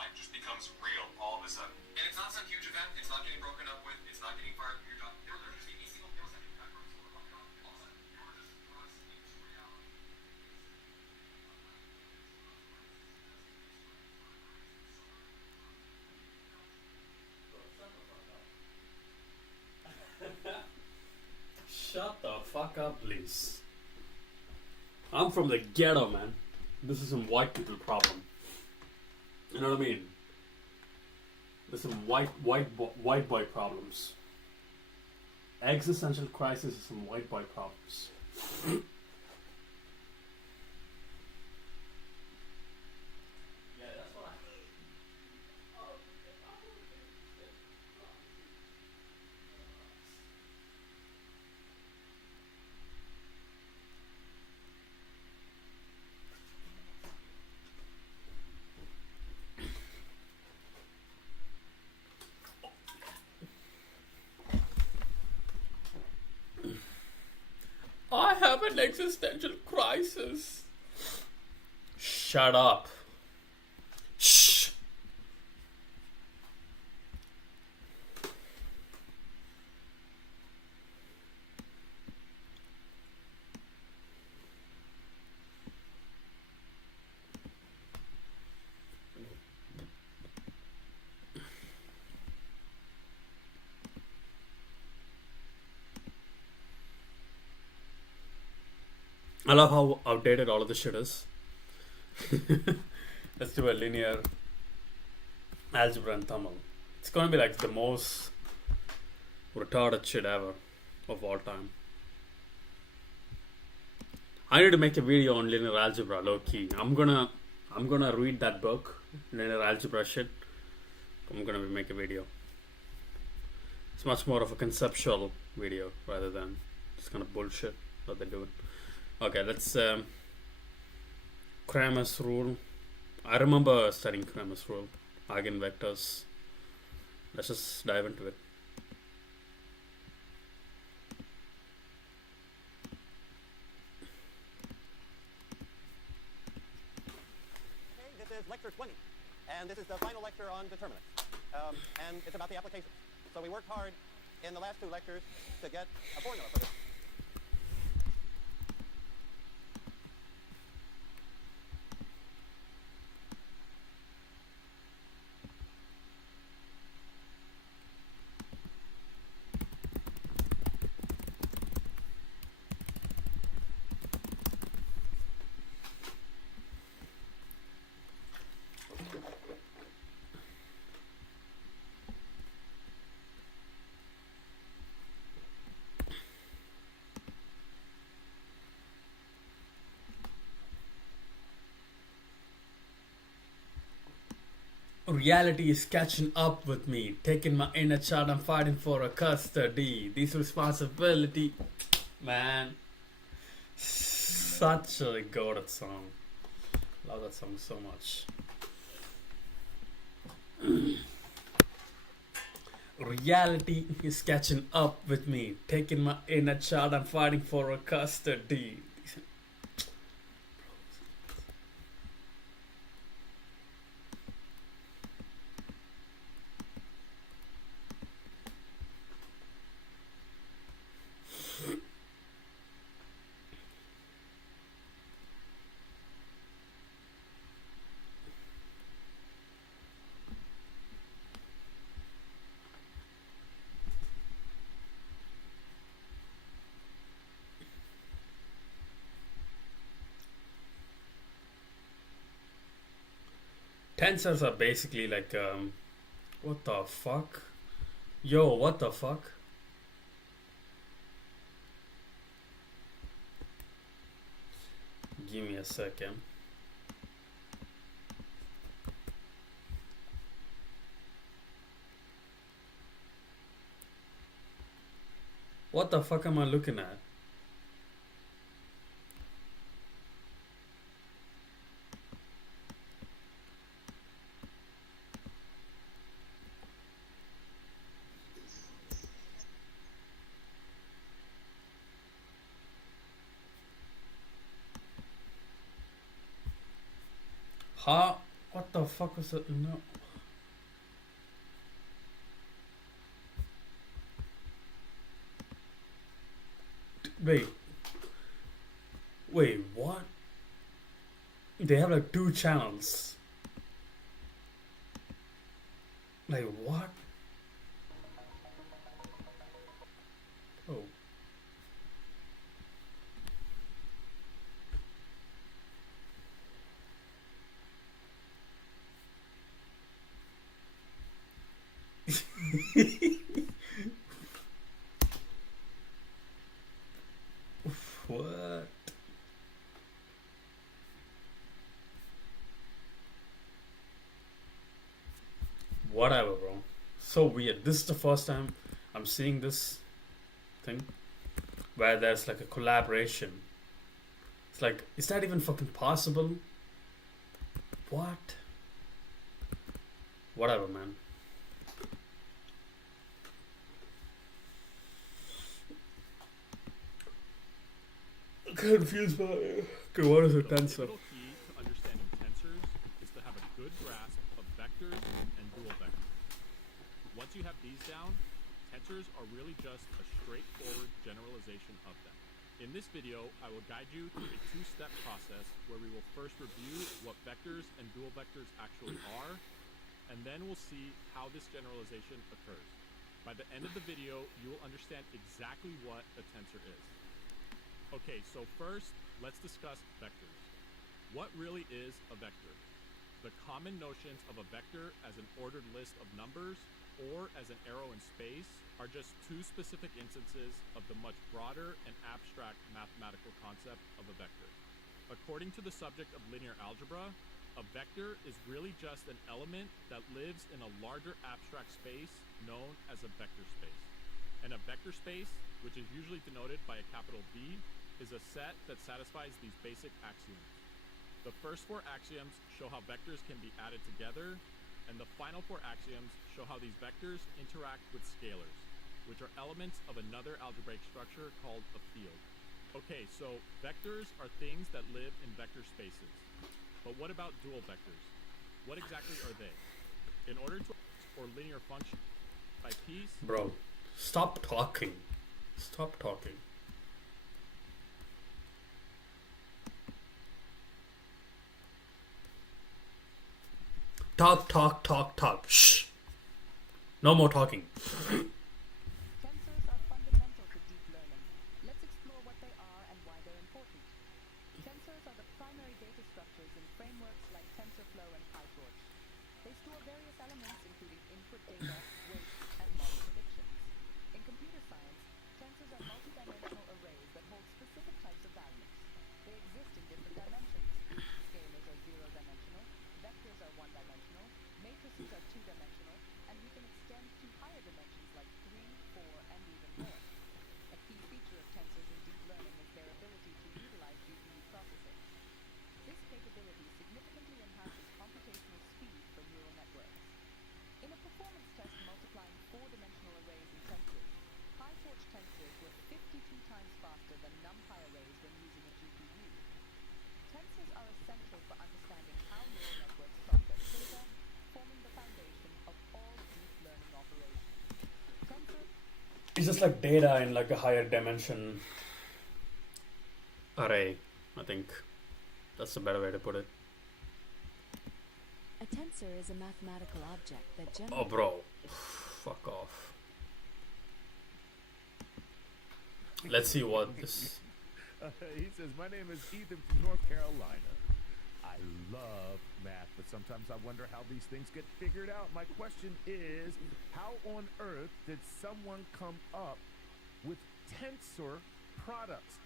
Life just becomes real all of a sudden. And it's not some huge event. It's not getting broken up with. It's not getting fired from your job. There just a single second all of a sudden you were just thrust into reality. Shut the fuck up, please. I'm from the ghetto, man. This is some white people problem. You know what I mean? There's some white boy problems. Existential crisis is some white boy problems. I have an existential crisis. Shut up. Shh. I love how outdated all of this shit is. Let's do a linear algebra in Tamil. It's gonna be like the most retarded shit ever of all time. I need to make a video on linear algebra, low key. I'm gonna read that book, linear algebra shit. I'm gonna make a video. It's much more of a conceptual video rather than just kind of bullshit that they're doing. Okay, let's Kramer's rule. I remember studying Kramer's rule, eigenvectors. Let's just dive into it. lecture 20. And this is the final lecture on determinants. And it's about the applications. So we worked hard in the last 2 lectures to get a formula for this. Reality is catching up with me. Taking my inner child, I'm fighting for a custody. This responsibility, man. Such a goated song. Love that song so much. Reality is catching up with me. Taking my inner child, I'm fighting for a custody. Tensors are basically like, what the fuck? Yo, what the fuck? Give me a second. What the fuck am I looking at? Huh? What the fuck was it? No. Wait. Wait, what? They have like 2 channels. Like what? Oh. What? Whatever, bro. So weird. This is the first time I'm seeing this thing where there's like a collaboration. It's like, is that even fucking possible? What? Whatever, man. Confused by it. Okay, what is a tensor? The key to understanding tensors is to have a good grasp of vectors and dual vectors. Once you have these down, tensors are really just a straightforward generalization of them. In this video, I will guide you through a 2-step process where we will first review what vectors and dual vectors actually are, and then we'll see how this generalization occurs. By the end of the video, you will understand exactly what a tensor is. Okay, so first, let's discuss vectors. What really is a vector? The common notions of a vector as an ordered list of numbers or as an arrow in space are just 2 specific instances of the much broader and abstract mathematical concept of a vector. According to the subject of linear algebra, a vector is really just an element that lives in a larger abstract space known as a vector space. And a vector space, which is usually denoted by a capital V, is a set that satisfies these basic axioms. The first 4 axioms show how vectors can be added together, and the final 4 axioms show how these vectors interact with scalars, which are elements of another algebraic structure called a field. Okay, so vectors are things that live in vector spaces. But what about dual vectors? What exactly are they? In order to or linear function by piece, Bro, stop talking. Stop talking. Talk, talk, talk, talk. Shh. No more talking. Tensors are fundamental to deep learning. Let's explore what they are and why they're important. Tensors are the primary data structures in frameworks like TensorFlow and PyTorch. They store various elements including input data, weights, and model predictions. In computer science, tensors are multidimensional arrays that hold specific types of values. They exist in different dimensions. Scalars are zero-dimensional, vectors are one-dimensional, matrices are two-dimensional, and we can extend to higher dimensions like 3, 4, and even more. A key feature of tensors in deep learning is their ability to utilize GPU processing. This capability significantly enhances computational speed for neural networks. In a performance test multiplying four-dimensional arrays in tensors, PyTorch tensors were 52 times faster than NumPy arrays when using a GPU. Tensors are essential for understanding how neural networks process data, forming the foundation of all deep learning operations. Tensors It's just like data in like a higher dimension array. I think that's a better way to put it. A tensor is a mathematical object that Oh, generally... bro. Fuck off. Let's see what this... He says, my name is Ethan from North Carolina. I love math, but sometimes I wonder how these things get figured out. My question is, how on earth did someone come up with tensor products?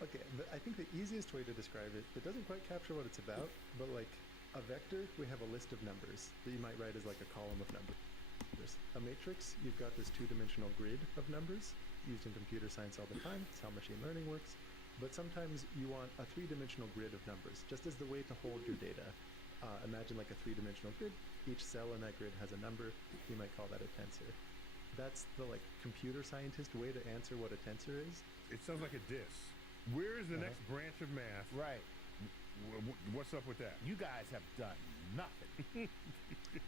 Okay, I think the easiest way to describe it, it doesn't quite capture what it's about, but like a vector, we have a list of numbers that you might write as like a column of numbers. A matrix, you've got this two-dimensional grid of numbers used in computer science all the time. It's how machine learning works. But sometimes you want a three-dimensional grid of numbers, just as the way to hold your data. Imagine like a three-dimensional grid. Each cell in that grid has a number. You might call that a tensor. That's the like computer scientist way to answer what a tensor is. It sounds like a diss. Where is the next branch of math? Right. What's up with that? You guys have done nothing.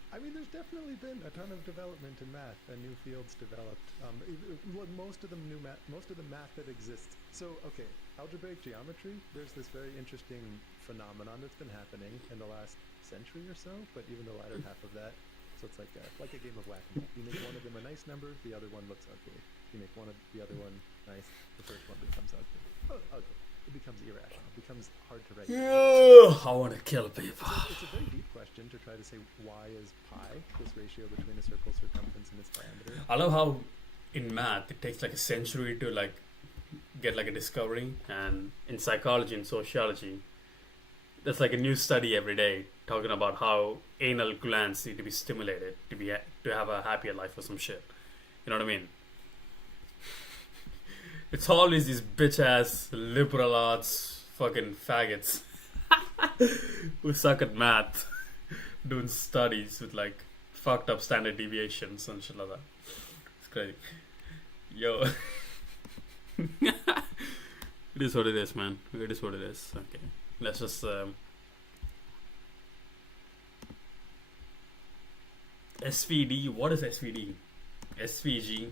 I mean, there's definitely been a ton of development in math and new fields developed. Most of the math that exists. So, okay, algebraic geometry. There's this very interesting phenomenon that's been happening in the last century or so, but even the latter half of that. So it's like a game of whack-a-mole. You make one of them a nice number, the other one looks ugly. You make one of the other one nice, the first one becomes ugly. Ugly. It becomes irrational. It becomes hard to write. I want to kill people. It's a very deep question to try to say why is pi, this ratio between a circle's circumference and its diameter. I love how in math it takes like a century to like get like a discovery, and in psychology and sociology there's like a new study every day talking about how anal glands need to be stimulated to have a happier life or some shit. You know what I mean? It's always these bitch ass liberal arts fucking faggots who suck at math doing studies with like fucked up standard deviations and shit like that. It's crazy. Yo. It is what it is, man. It is what it is. Okay. Let's just SVD. What is SVD? SVG.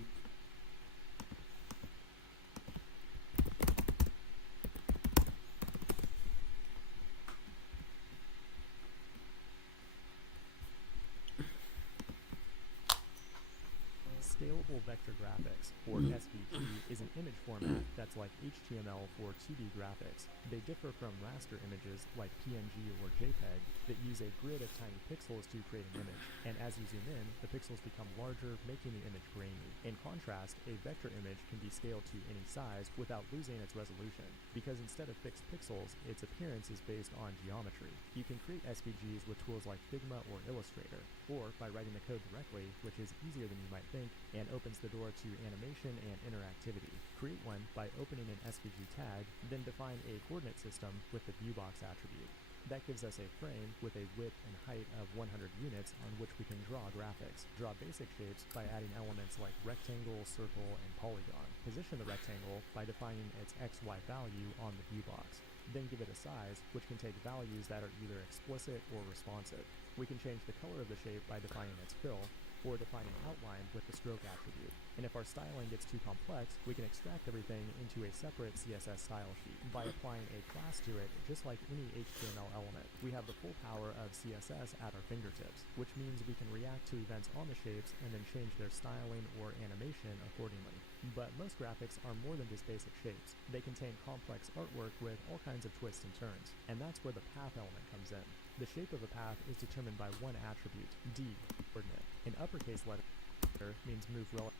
Scalable vector graphics, or SVG, is an image format that's like HTML for 2D graphics. They differ from raster images like PNG or JPEG that use a grid of tiny pixels to create an image. And as you zoom in, the pixels become larger, making the image grainy. In contrast, a vector image can be scaled to any size without losing its resolution, because instead of fixed pixels, its appearance is based on geometry. You can create SVGs with tools like Figma or Illustrator, or by writing the code directly, which is easier than you might think, and opens the door to animation and interactivity. Create one by opening an SVG tag, then define a coordinate system with the viewbox attribute. That gives us a frame with a width and height of 100 units on which we can draw graphics. Draw basic shapes by adding elements like rectangle, circle, and polygon. Position the rectangle by defining its XY value on the viewbox. Then give it a size, which can take values that are either explicit or responsive. We can change the color of the shape by defining its fill, or defining outline with the stroke attribute. And if our styling gets too complex, we can extract everything into a separate CSS style sheet. By applying a class to it, just like any HTML element, we have the full power of CSS at our fingertips, which means we can react to events on the shapes and then change their styling or animation accordingly. But most graphics are more than just basic shapes. They contain complex artwork with all kinds of twists and turns, and that's where the path element comes in. The shape of a path is determined by one attribute, D, coordinate. An uppercase letter means move relative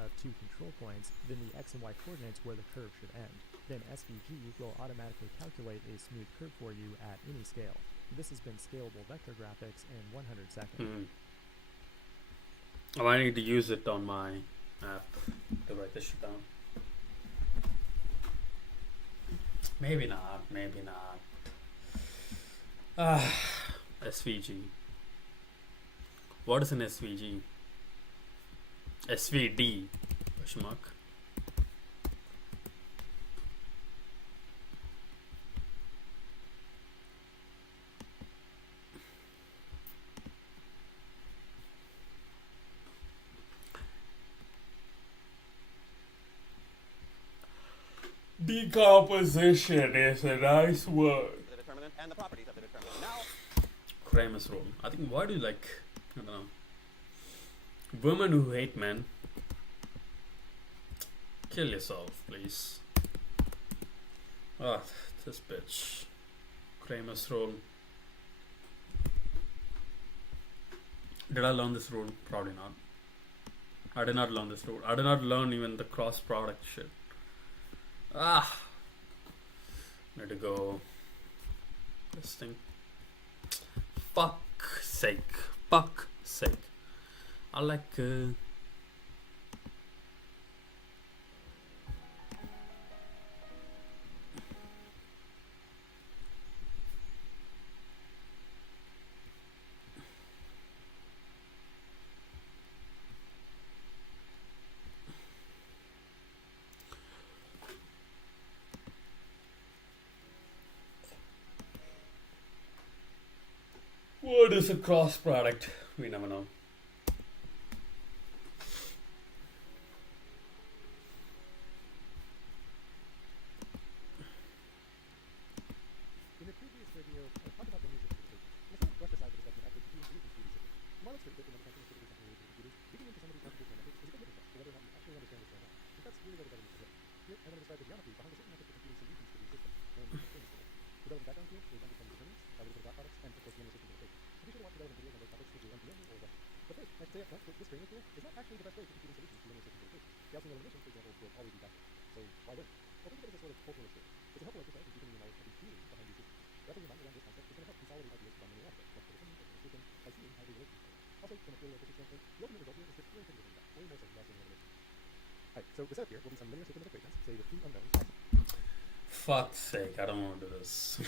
of two control points, then the x and y coordinates where the curve should end. Then SVG will automatically calculate a smooth curve for you at any scale. This has been scalable vector graphics in 100 seconds. Oh, I need to use it on my app to write this shit down. Maybe not, maybe not. SVG. What is an SVG? SVD, question mark. Decomposition is a nice word. The determinant and the properties of the determinant. Now, Kramer's rule. I think, why do you like, I don't know, women who hate men? Kill yourself, please. Ah, this bitch. Kramer's rule. Did I learn this rule? Probably not. I did not learn this rule. I did not learn even the cross product shit. Need to go. This thing. Fuck sake. Fuck sake. I like. What is a cross product? We never know. In the previous video, I talked about the music certification. Let's not brush aside the discussion after computing solutions to these systems. While it's great that the manufacturing certification related to computers, digging into some of these computational methods is a good litmus test for whether or not you actually understand what's going on. Because that's really what the government is doing. Here, I'm going to describe the geometry behind the certain methods for computing solutions to these systems. And it's famous for it. The relevant background here is understanding determinants, a little bit of dot products, and of course the system interface. So be sure to watch the relevant videos on those topics if you're NPM or Rust. But first, I should say up front that this framework tool is not actually the best way for computing solutions to linear system interface. Gaussian elimination, for example, will always be backward. So why wouldn't? Well, think of it as a sort of cultural escape. It's a helpful exercise in deepening your knowledge of the theory behind these systems. Wrapping your mind around this concept is going to help consolidate ideas from linear algebra, like the determinant of a system, by seeing how they relate to each other. Also, from a theoretical standpoint, the ultimate result here is just very pretty that, way more so than Gaussian elimination. Alright, so the setup here will be some linear system of equations, say with two unknowns. Fuck's sake, I don't want to do this.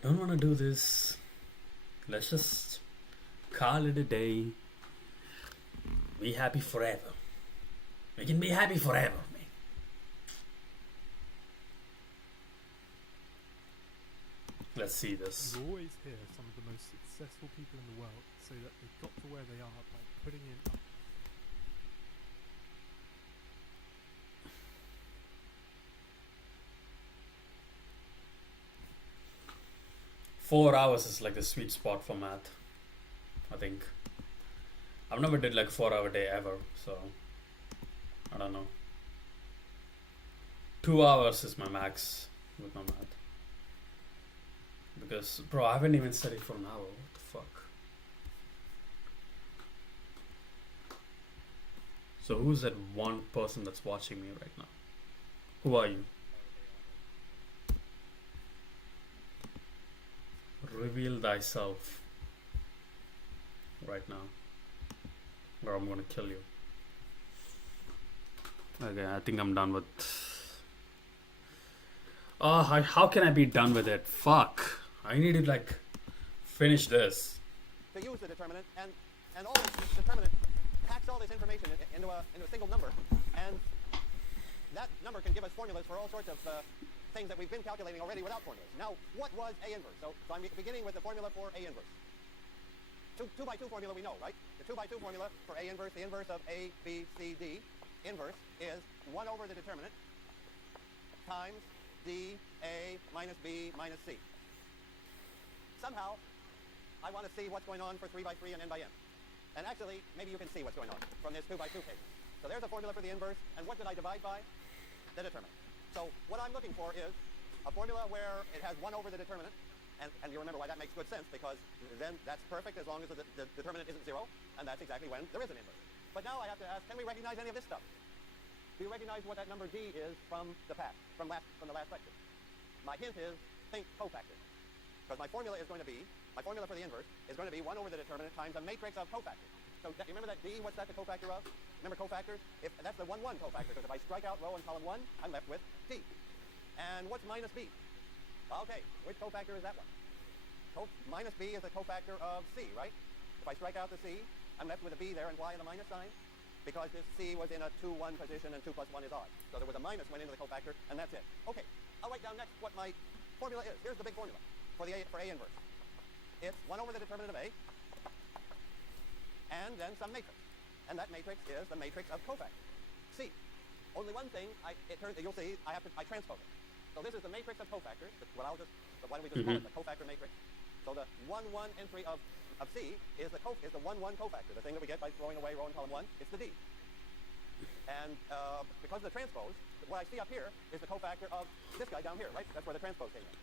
Don't want to do this. Let's just call it a day. Be happy forever. We can be happy forever, man. Let's see this. You always hear some of the most successful people in the world say that they got to where they are by putting in 4 hours is like the sweet spot for math, I think. I've never did like 4 hour day ever, so I don't know. 2 hours is my max with my math. Because, bro, I haven't even studied for an hour. What the fuck? So who's that one person that's watching me right now? Who are you? Reveal thyself right now, or I'm gonna kill you. Okay, I think I'm done with. Oh, how can I be done with it? Fuck! I need to like finish this. to use the determinant, and all this determinant packs all this information into a single number, and that number can give us formulas for all sorts of things that we've been calculating already without formulas. Now, what was A inverse? So I'm beginning with the formula for A inverse. 2 by 2 formula we know, right? The 2 by 2 formula for A inverse, the inverse of A, B, C, D, inverse is 1 over the determinant times D, A, minus B, minus C. Somehow, I want to see what's going on for 3 by 3 and n by n. And actually, maybe you can see what's going on from this 2 by 2 case. So there's a formula for the inverse, and what did I divide by? The determinant. So what I'm looking for is a formula where it has 1 over the determinant, and you remember why that makes good sense, because then that's perfect as long as the determinant isn't 0, and that's exactly when there is an inverse. But now I have to ask, can we recognize any of this stuff? Do you recognize what that number D is from the past, from the last lecture? My hint is, think cofactor. Because my formula for the inverse is going to be 1 over the determinant times a matrix of cofactors. So you remember that D, what's that the cofactor of? Remember cofactors? That's the 1, 1 cofactor, because if I strike out row and column 1, I'm left with D. And what's minus B? Okay, which cofactor is that one? Minus B is a cofactor of C, right? If I strike out the C, I'm left with a B there, and why the minus sign? Because this C was in a 2, 1 position, and 2 plus 1 is odd. So there was a minus went into the cofactor, and that's it. Okay, I'll write down next what my formula is. Here's the big formula for A inverse. It's 1 over the determinant of A, and then some matrix. And that matrix is the matrix of cofactors, C. Only one thing, you'll see, I transpose it. So this is the matrix of cofactors, why don't we just call it the cofactor matrix? So the 1, 1 entry of C is the 1, 1 cofactor, the thing that we get by throwing away row and column 1, it's the D. And because of the transpose, what I see up here is the cofactor of this guy down here, right? That's where the transpose came in.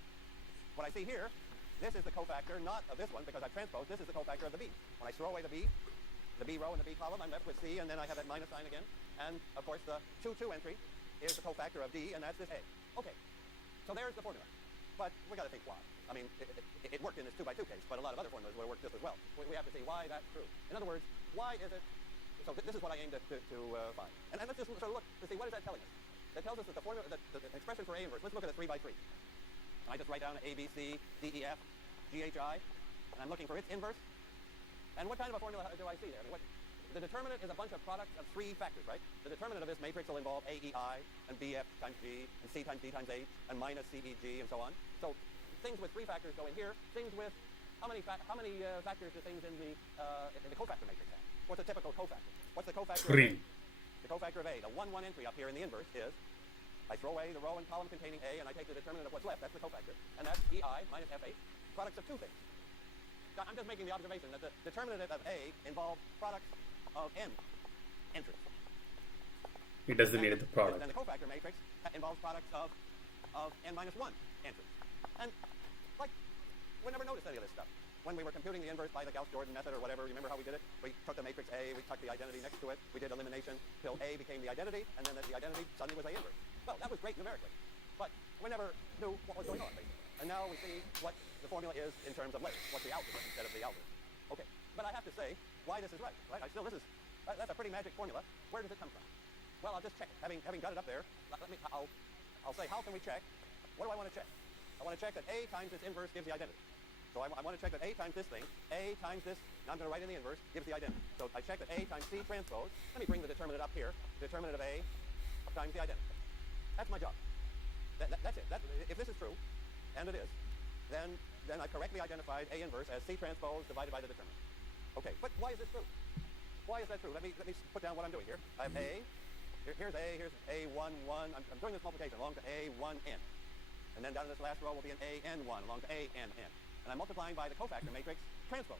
What I see here, this is the cofactor, not of this one, because I've transposed, this is the cofactor of the B. When I throw away the B row and the B column, I'm left with C, and then I have that minus sign again. And, of course, the 2, 2 entry is the cofactor of D, and that's this A. Okay, so there's the formula. But we got to think why. I mean, it worked in this 2 by 2 case, but a lot of other formulas would have worked just as well. We have to see why that's true. In other words, why is it... So this is what I aim to find. And let's just sort of look to see, what is that telling us? That tells us that the formula, the expression for A inverse, let's look at a 3 by 3. And I just write down A, B, C, D, E, F, G, H, I, and I'm looking for its inverse. And what kind of a formula do I see there? I mean, the determinant is a bunch of products of 3 factors, right? The determinant of this matrix will involve A, E, I, and B, F times G, and C times D times H, and minus C, E, G, and so on. So things with 3 factors go in here. Things with how many factors do things in the cofactor matrix have? What's a typical cofactor? What's the cofactor 3. of A? The cofactor of A, the 1, 1 entry up here in the inverse is, I throw away the row and column containing A, and I take the determinant of what's left, that's the cofactor, and that's EI minus FH, products of 2 things. Now, I'm just making the observation that the determinant of A involves products of N entries. It doesn't need the product. And the cofactor matrix involves products of N minus 1 entries. And, like, we never noticed any of this stuff. When we were computing the inverse by the Gauss-Jordan method or whatever, remember how we did it? We took the matrix A, we tucked the identity next to it, we did elimination till A became the identity, and then the identity suddenly was A inverse. Well, that was great numerically, but we never knew what was going on, basically. And now we see what the formula is in terms of letters, what's the algebra instead of the algorithm. Okay, but I have to say why this is right? That's a pretty magic formula. Where does it come from? Well, I'll just check it. Having got it up there, I'll say, how can we check? What do I want to check? I want to check that A times this inverse gives the identity. So I want to check that A times this thing, A times this, now I'm going to write in the inverse, gives the identity. So I check that A times C transpose, let me bring the determinant up here, the determinant of A times the identity. That's my job. That's it. If this is true, and it is, then I correctly identified A inverse as C transpose divided by the determinant. Okay, but why is this true? Why is that true? Let me put down what I'm doing here. I have A, here's A1, 1, I'm doing this multiplication along to A1n. And then down in this last row will be an AN1 along to ANN. And I'm multiplying by the cofactor matrix transpose.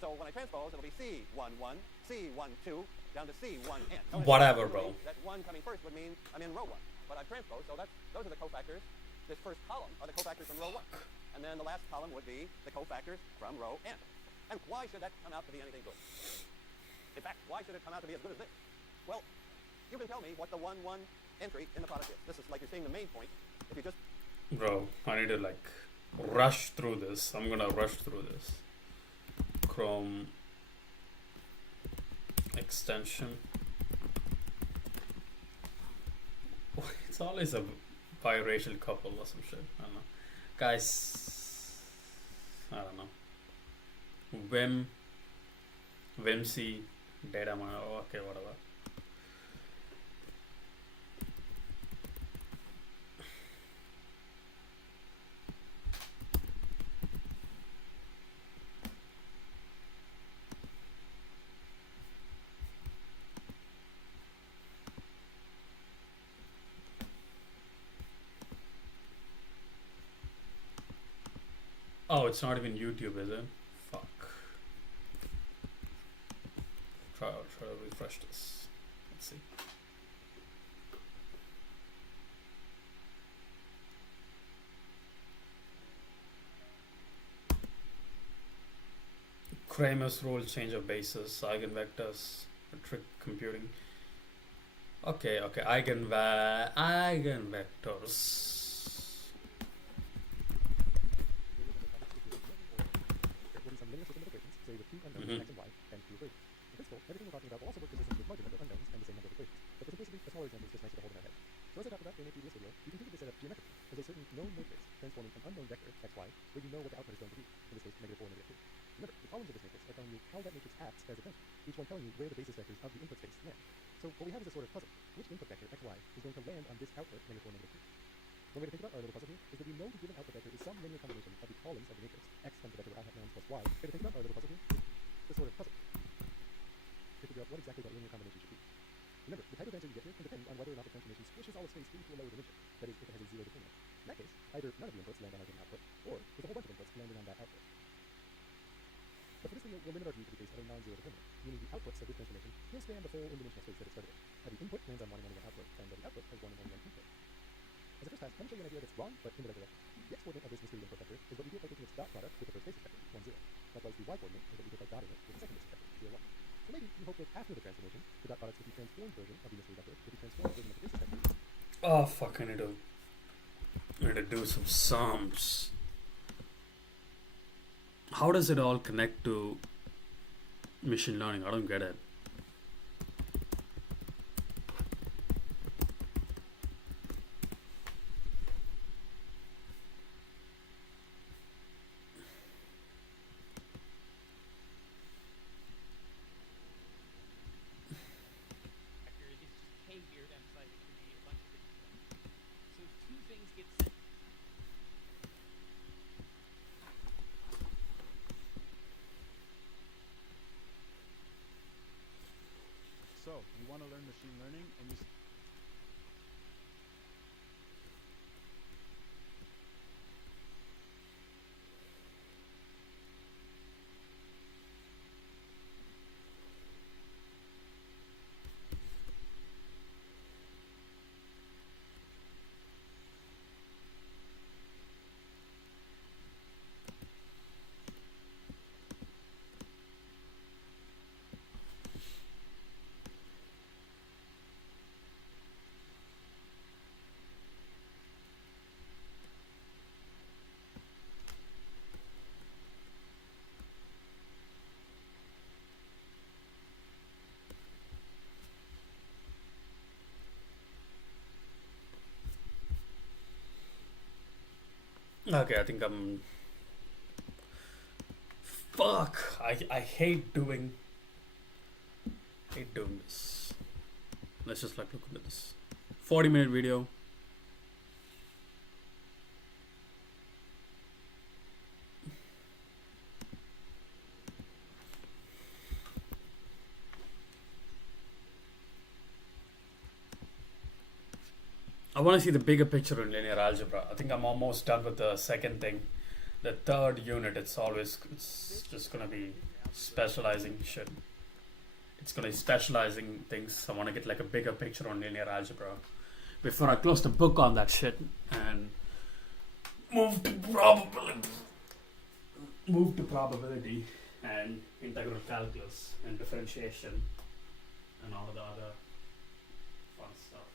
So when I transpose, it'll be C11, C12, down to C1n. Notice whatever, bro. That 1 coming first would mean I'm in row 1. But I've transposed, so those are the cofactors. This first column are the cofactors from row 1. And then the last column would be the cofactors from row n. And why should that come out to be anything good? In fact, why should it come out to be as good as this? Well, you can tell me what the 1, 1 entry in the product is. This is like you're seeing the main point. If you just... Bro, I need to rush through this. I'm gonna rush through this. Chrome extension. It's always a biracial couple or some shit. I don't know. Guys, I don't know. Vimc, data miner, okay, whatever. Oh, it's not even YouTube, is it? Fuck. Try to refresh this. Let's see. Kramer's rule, change of basis, eigenvectors, metric computing. Okay, eigenvectors. There will be some linear system of equations, say with two unknowns, x and y, and two equations. In principle, everything we're talking about will also work consistent with larger number of unknowns and the same number of equations. But for simplicity, a smaller example is just nicer to hold in our head. So as I talked about in a previous video, you can think of this setup geometrically as a certain known matrix transforming an unknown vector, xy, where you know what the output is going to be, in this case, -4 and -2. Remember, the columns of this matrix are telling you how that matrix acts as a transform, each one telling you where the basis vectors of the input space land. So what we have is a sort of puzzle. Which input vector, xy, is going to land on this output, -4, -2? One way to think about our little puzzle here is that we know the given output vector is some linear combination of the columns of the matrix. X times the vector where I have nouns plus y. The way to think about our little puzzle here is this sort of puzzle to figure out what exactly that linear combination should be. Remember, the type of answer you get here can depend on whether or not the transformation squishes all its space into a lower dimension. That is, if it has a zero determinant. In that case, either none of the inputs land on our given output, or with a whole bunch of inputs landing on that output. But for this video, we'll limit our view to the case of a non-zero determinant, meaning the outputs of this transformation will span the full n-dimensional space that it started in. Every input lands on one and only one output, and every output has one and only one input. As a first pass, let me show you an idea that's wrong, but in the right direction. The x-coordinate of this mystery input vector is what you get by taking its dot product with the first basis vector, 1, 0. Likewise, the y-coordinate is what you get by dotting it with the second basis vector, 0, 1. So maybe you hope that after the transformation, the dot products with the transformed version of the mystery vector with the transformed version of the basis vector. Oh fuck, I need to do some sums. How does it all connect to machine learning? I don't get it. It's just K here to emphasize it could be a bunch of different things. So two things get sent. So, you want to learn machine learning, and you Okay, I think I'm. Fuck! I hate doing this. Let's just like look at this. 40-minute video. I want to see the bigger picture in linear algebra. I think I'm almost done with the second thing. The third unit, it's just gonna be specializing shit. It's gonna be specializing things. I want to get like a bigger picture on linear algebra before I close the book on that shit and move to probability and integral calculus and differentiation and all of the other fun stuff.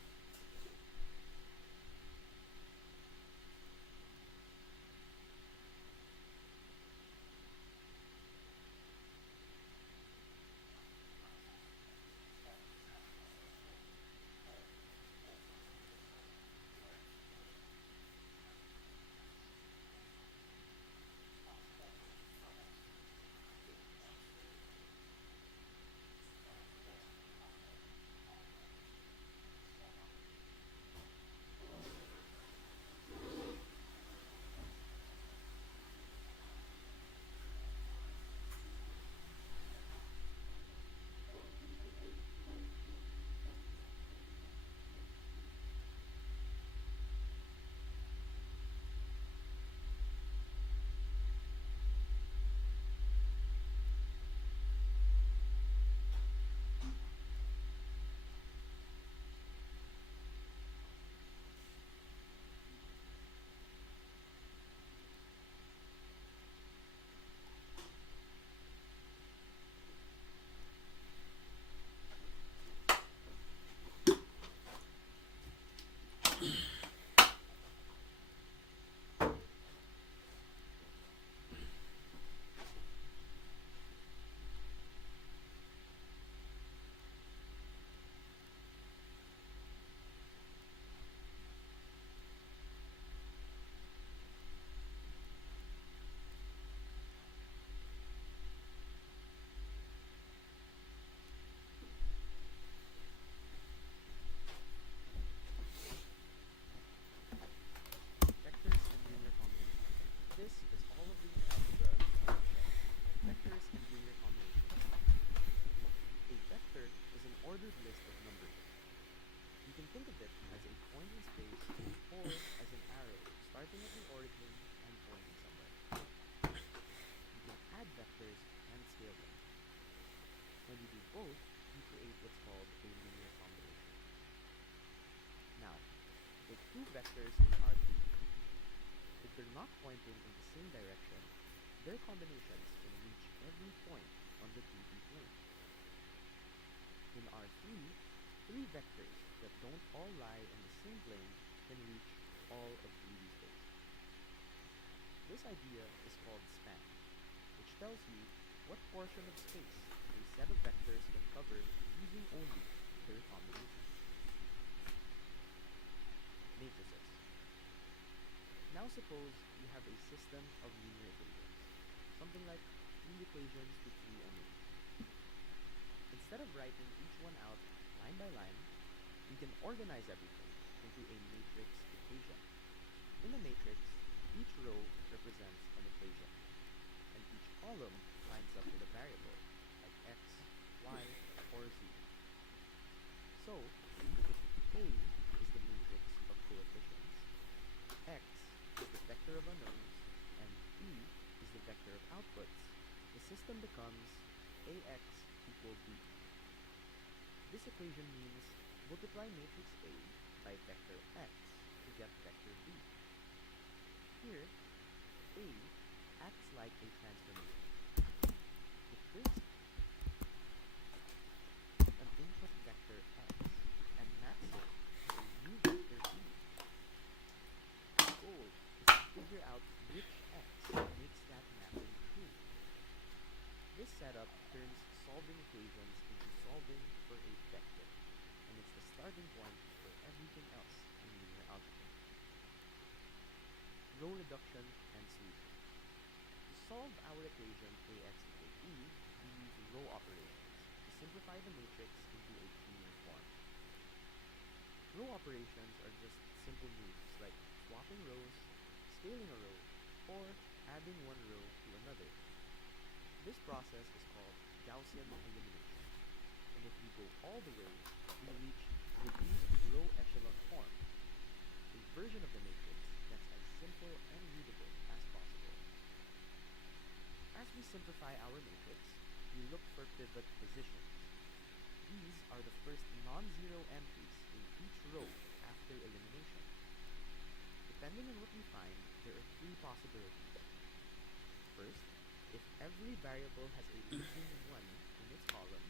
vectors and linear combinations. A vector is an ordered list of numbers. You can think of it as a point in space or as an arrow starting at the origin and pointing somewhere. You can add vectors and scale them. When you do both, you create what's called a linear combination. Now, take two vectors in R3. If they're not pointing in the same direction, their combinations can reach every point on the 2D plane. In R3, three vectors that don't all lie on the same plane can reach all of 3D space. This idea is called span, which tells you what portion of space a set of vectors can cover using only their combinations. Matrices. Now suppose you have a system of linear equations, something like 3 equations with 3 unknowns. Instead of writing each one out line by line, we can organize everything into a matrix equation. In a matrix, each row represents an equation, and each column lines up with a variable, like x, y, or z. So, if A is the matrix of coefficients, x is the vector of unknowns, and B is the vector of outputs, the system becomes AX equals B. This equation means multiply matrix A by vector X to get vector B. Here, A acts like a transformation. It takes an input vector X and maps it to a new vector B. The goal is to figure out which X makes that mapping true. This setup turns solving equations into solving for a vector, and it's the starting point for everything else in linear algebra. Row reduction and solution. To solve our equation Ax equals B, we use row operations to simplify the matrix into a cleaner form. Row operations are just simple moves like swapping rows, scaling a row, or adding one row to another. This process is called Gaussian elimination, and if we go all the way, we reach reduced row echelon form, a version of the matrix that's as simple and readable as possible. As we simplify our matrix, we look for pivot positions. These are the first non-zero entries in each row after elimination. Depending on what we find, there are 3 possibilities. First, if every variable has a leading 1 in its column,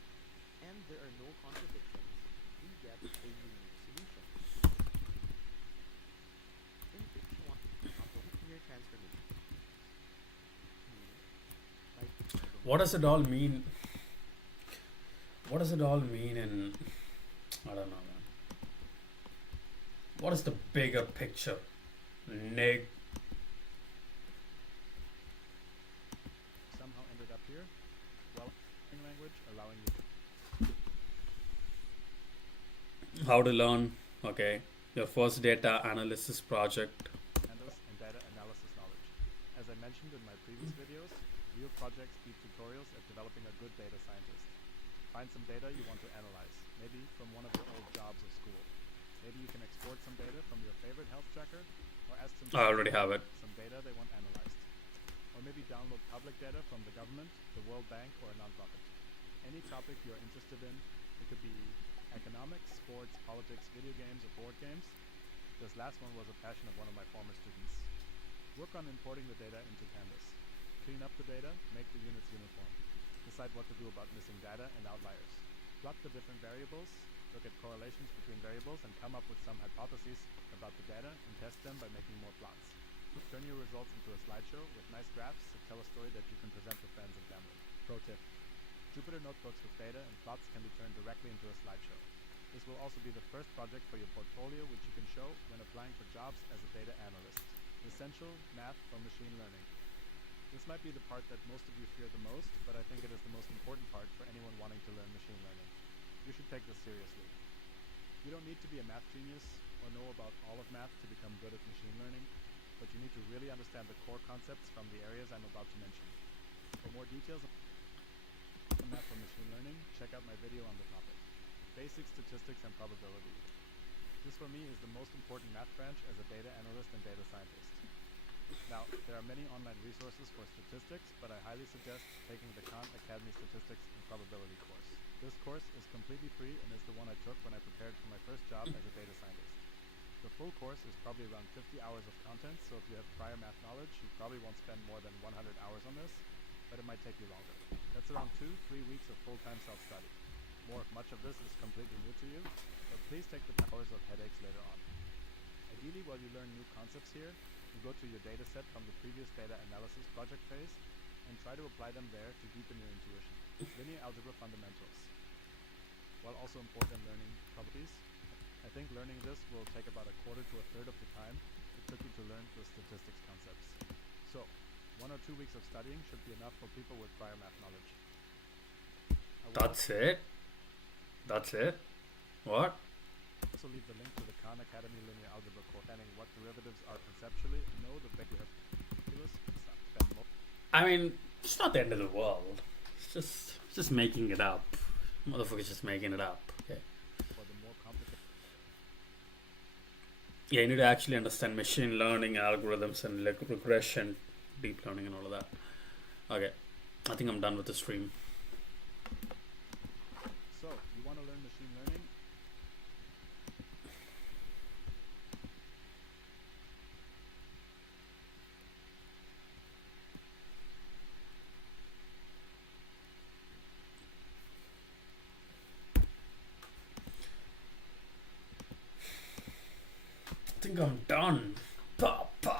and there are no contradictions, we get a unique solution. In picture 1, linear transformation. What does it all mean? What does it all mean in, I don't know, man. What is the bigger picture? Somehow ended up here. Well, language allowing you How to learn, okay, your first data analysis project. and data analysis knowledge. As I mentioned in my previous videos, real projects beat tutorials at developing a good data scientist. Find some data you want to analyze, maybe from one of your old jobs or school. Maybe you can export some data from your favorite health tracker, or ask some I already have it. some data they want analyzed. Or maybe download public data from the government, the World Bank, or a nonprofit. Any topic you're interested in, it could be economics, sports, politics, video games, or board games. This last one was a passion of one of my former students. Work on importing the data into Canvas. Clean up the data, make the units uniform. Decide what to do about missing data and outliers. Plot the different variables, look at correlations between variables, and come up with some hypotheses about the data and test them by making more plots. Turn your results into a slideshow with nice graphs that tell a story that you can present to friends and family. Pro tip: Jupyter notebooks with data and plots can be turned directly into a slideshow. This will also be the first project for your portfolio, which you can show when applying for jobs as a data analyst. Essential math for machine learning. This might be the part that most of you fear the most, but I think it is the most important part for anyone wanting to learn machine learning. You should take this seriously. You don't need to be a math genius or know about all of math to become good at machine learning, but you need to really understand the core concepts from the areas I'm about to mention. For more details, math for machine learning, check out my video on the topic. Basic statistics and probability. This for me is the most important math branch as a data analyst and data scientist. Now, there are many online resources for statistics, but I highly suggest taking the Khan Academy Statistics and Probability course. This course is completely free and is the one I took when I prepared for my first job as a data scientist. The full course is probably around 50 hours of content, so if you have prior math knowledge, you probably won't spend more than 100 hours on this, but it might take you longer. That's around 2-3 weeks of full-time self-study. Much of this is completely new to you, but please take the hours of headaches later on. Ideally, while you learn new concepts here, you go to your data set from the previous data analysis project phase and try to apply them there to deepen your intuition. Linear algebra fundamentals. While also important in learning properties, I think learning this will take about a quarter to a third of the time it took you to learn the statistics concepts. So, 1 or 2 weeks of studying should be enough for people with prior math knowledge. That's it? That's it? What? Also leave the link to the Khan Academy Linear Algebra course, understanding what derivatives are conceptually, and know the big you have spend more. I mean, it's not the end of the world. It's just making it up. Motherfucker's just making it up. Okay. For the more complicated. Yeah, you need to actually understand machine learning algorithms and like regression, deep learning and all of that. Okay. I think I'm done with the stream. So, you want to learn machine learning? I think I'm done. Pa, pa.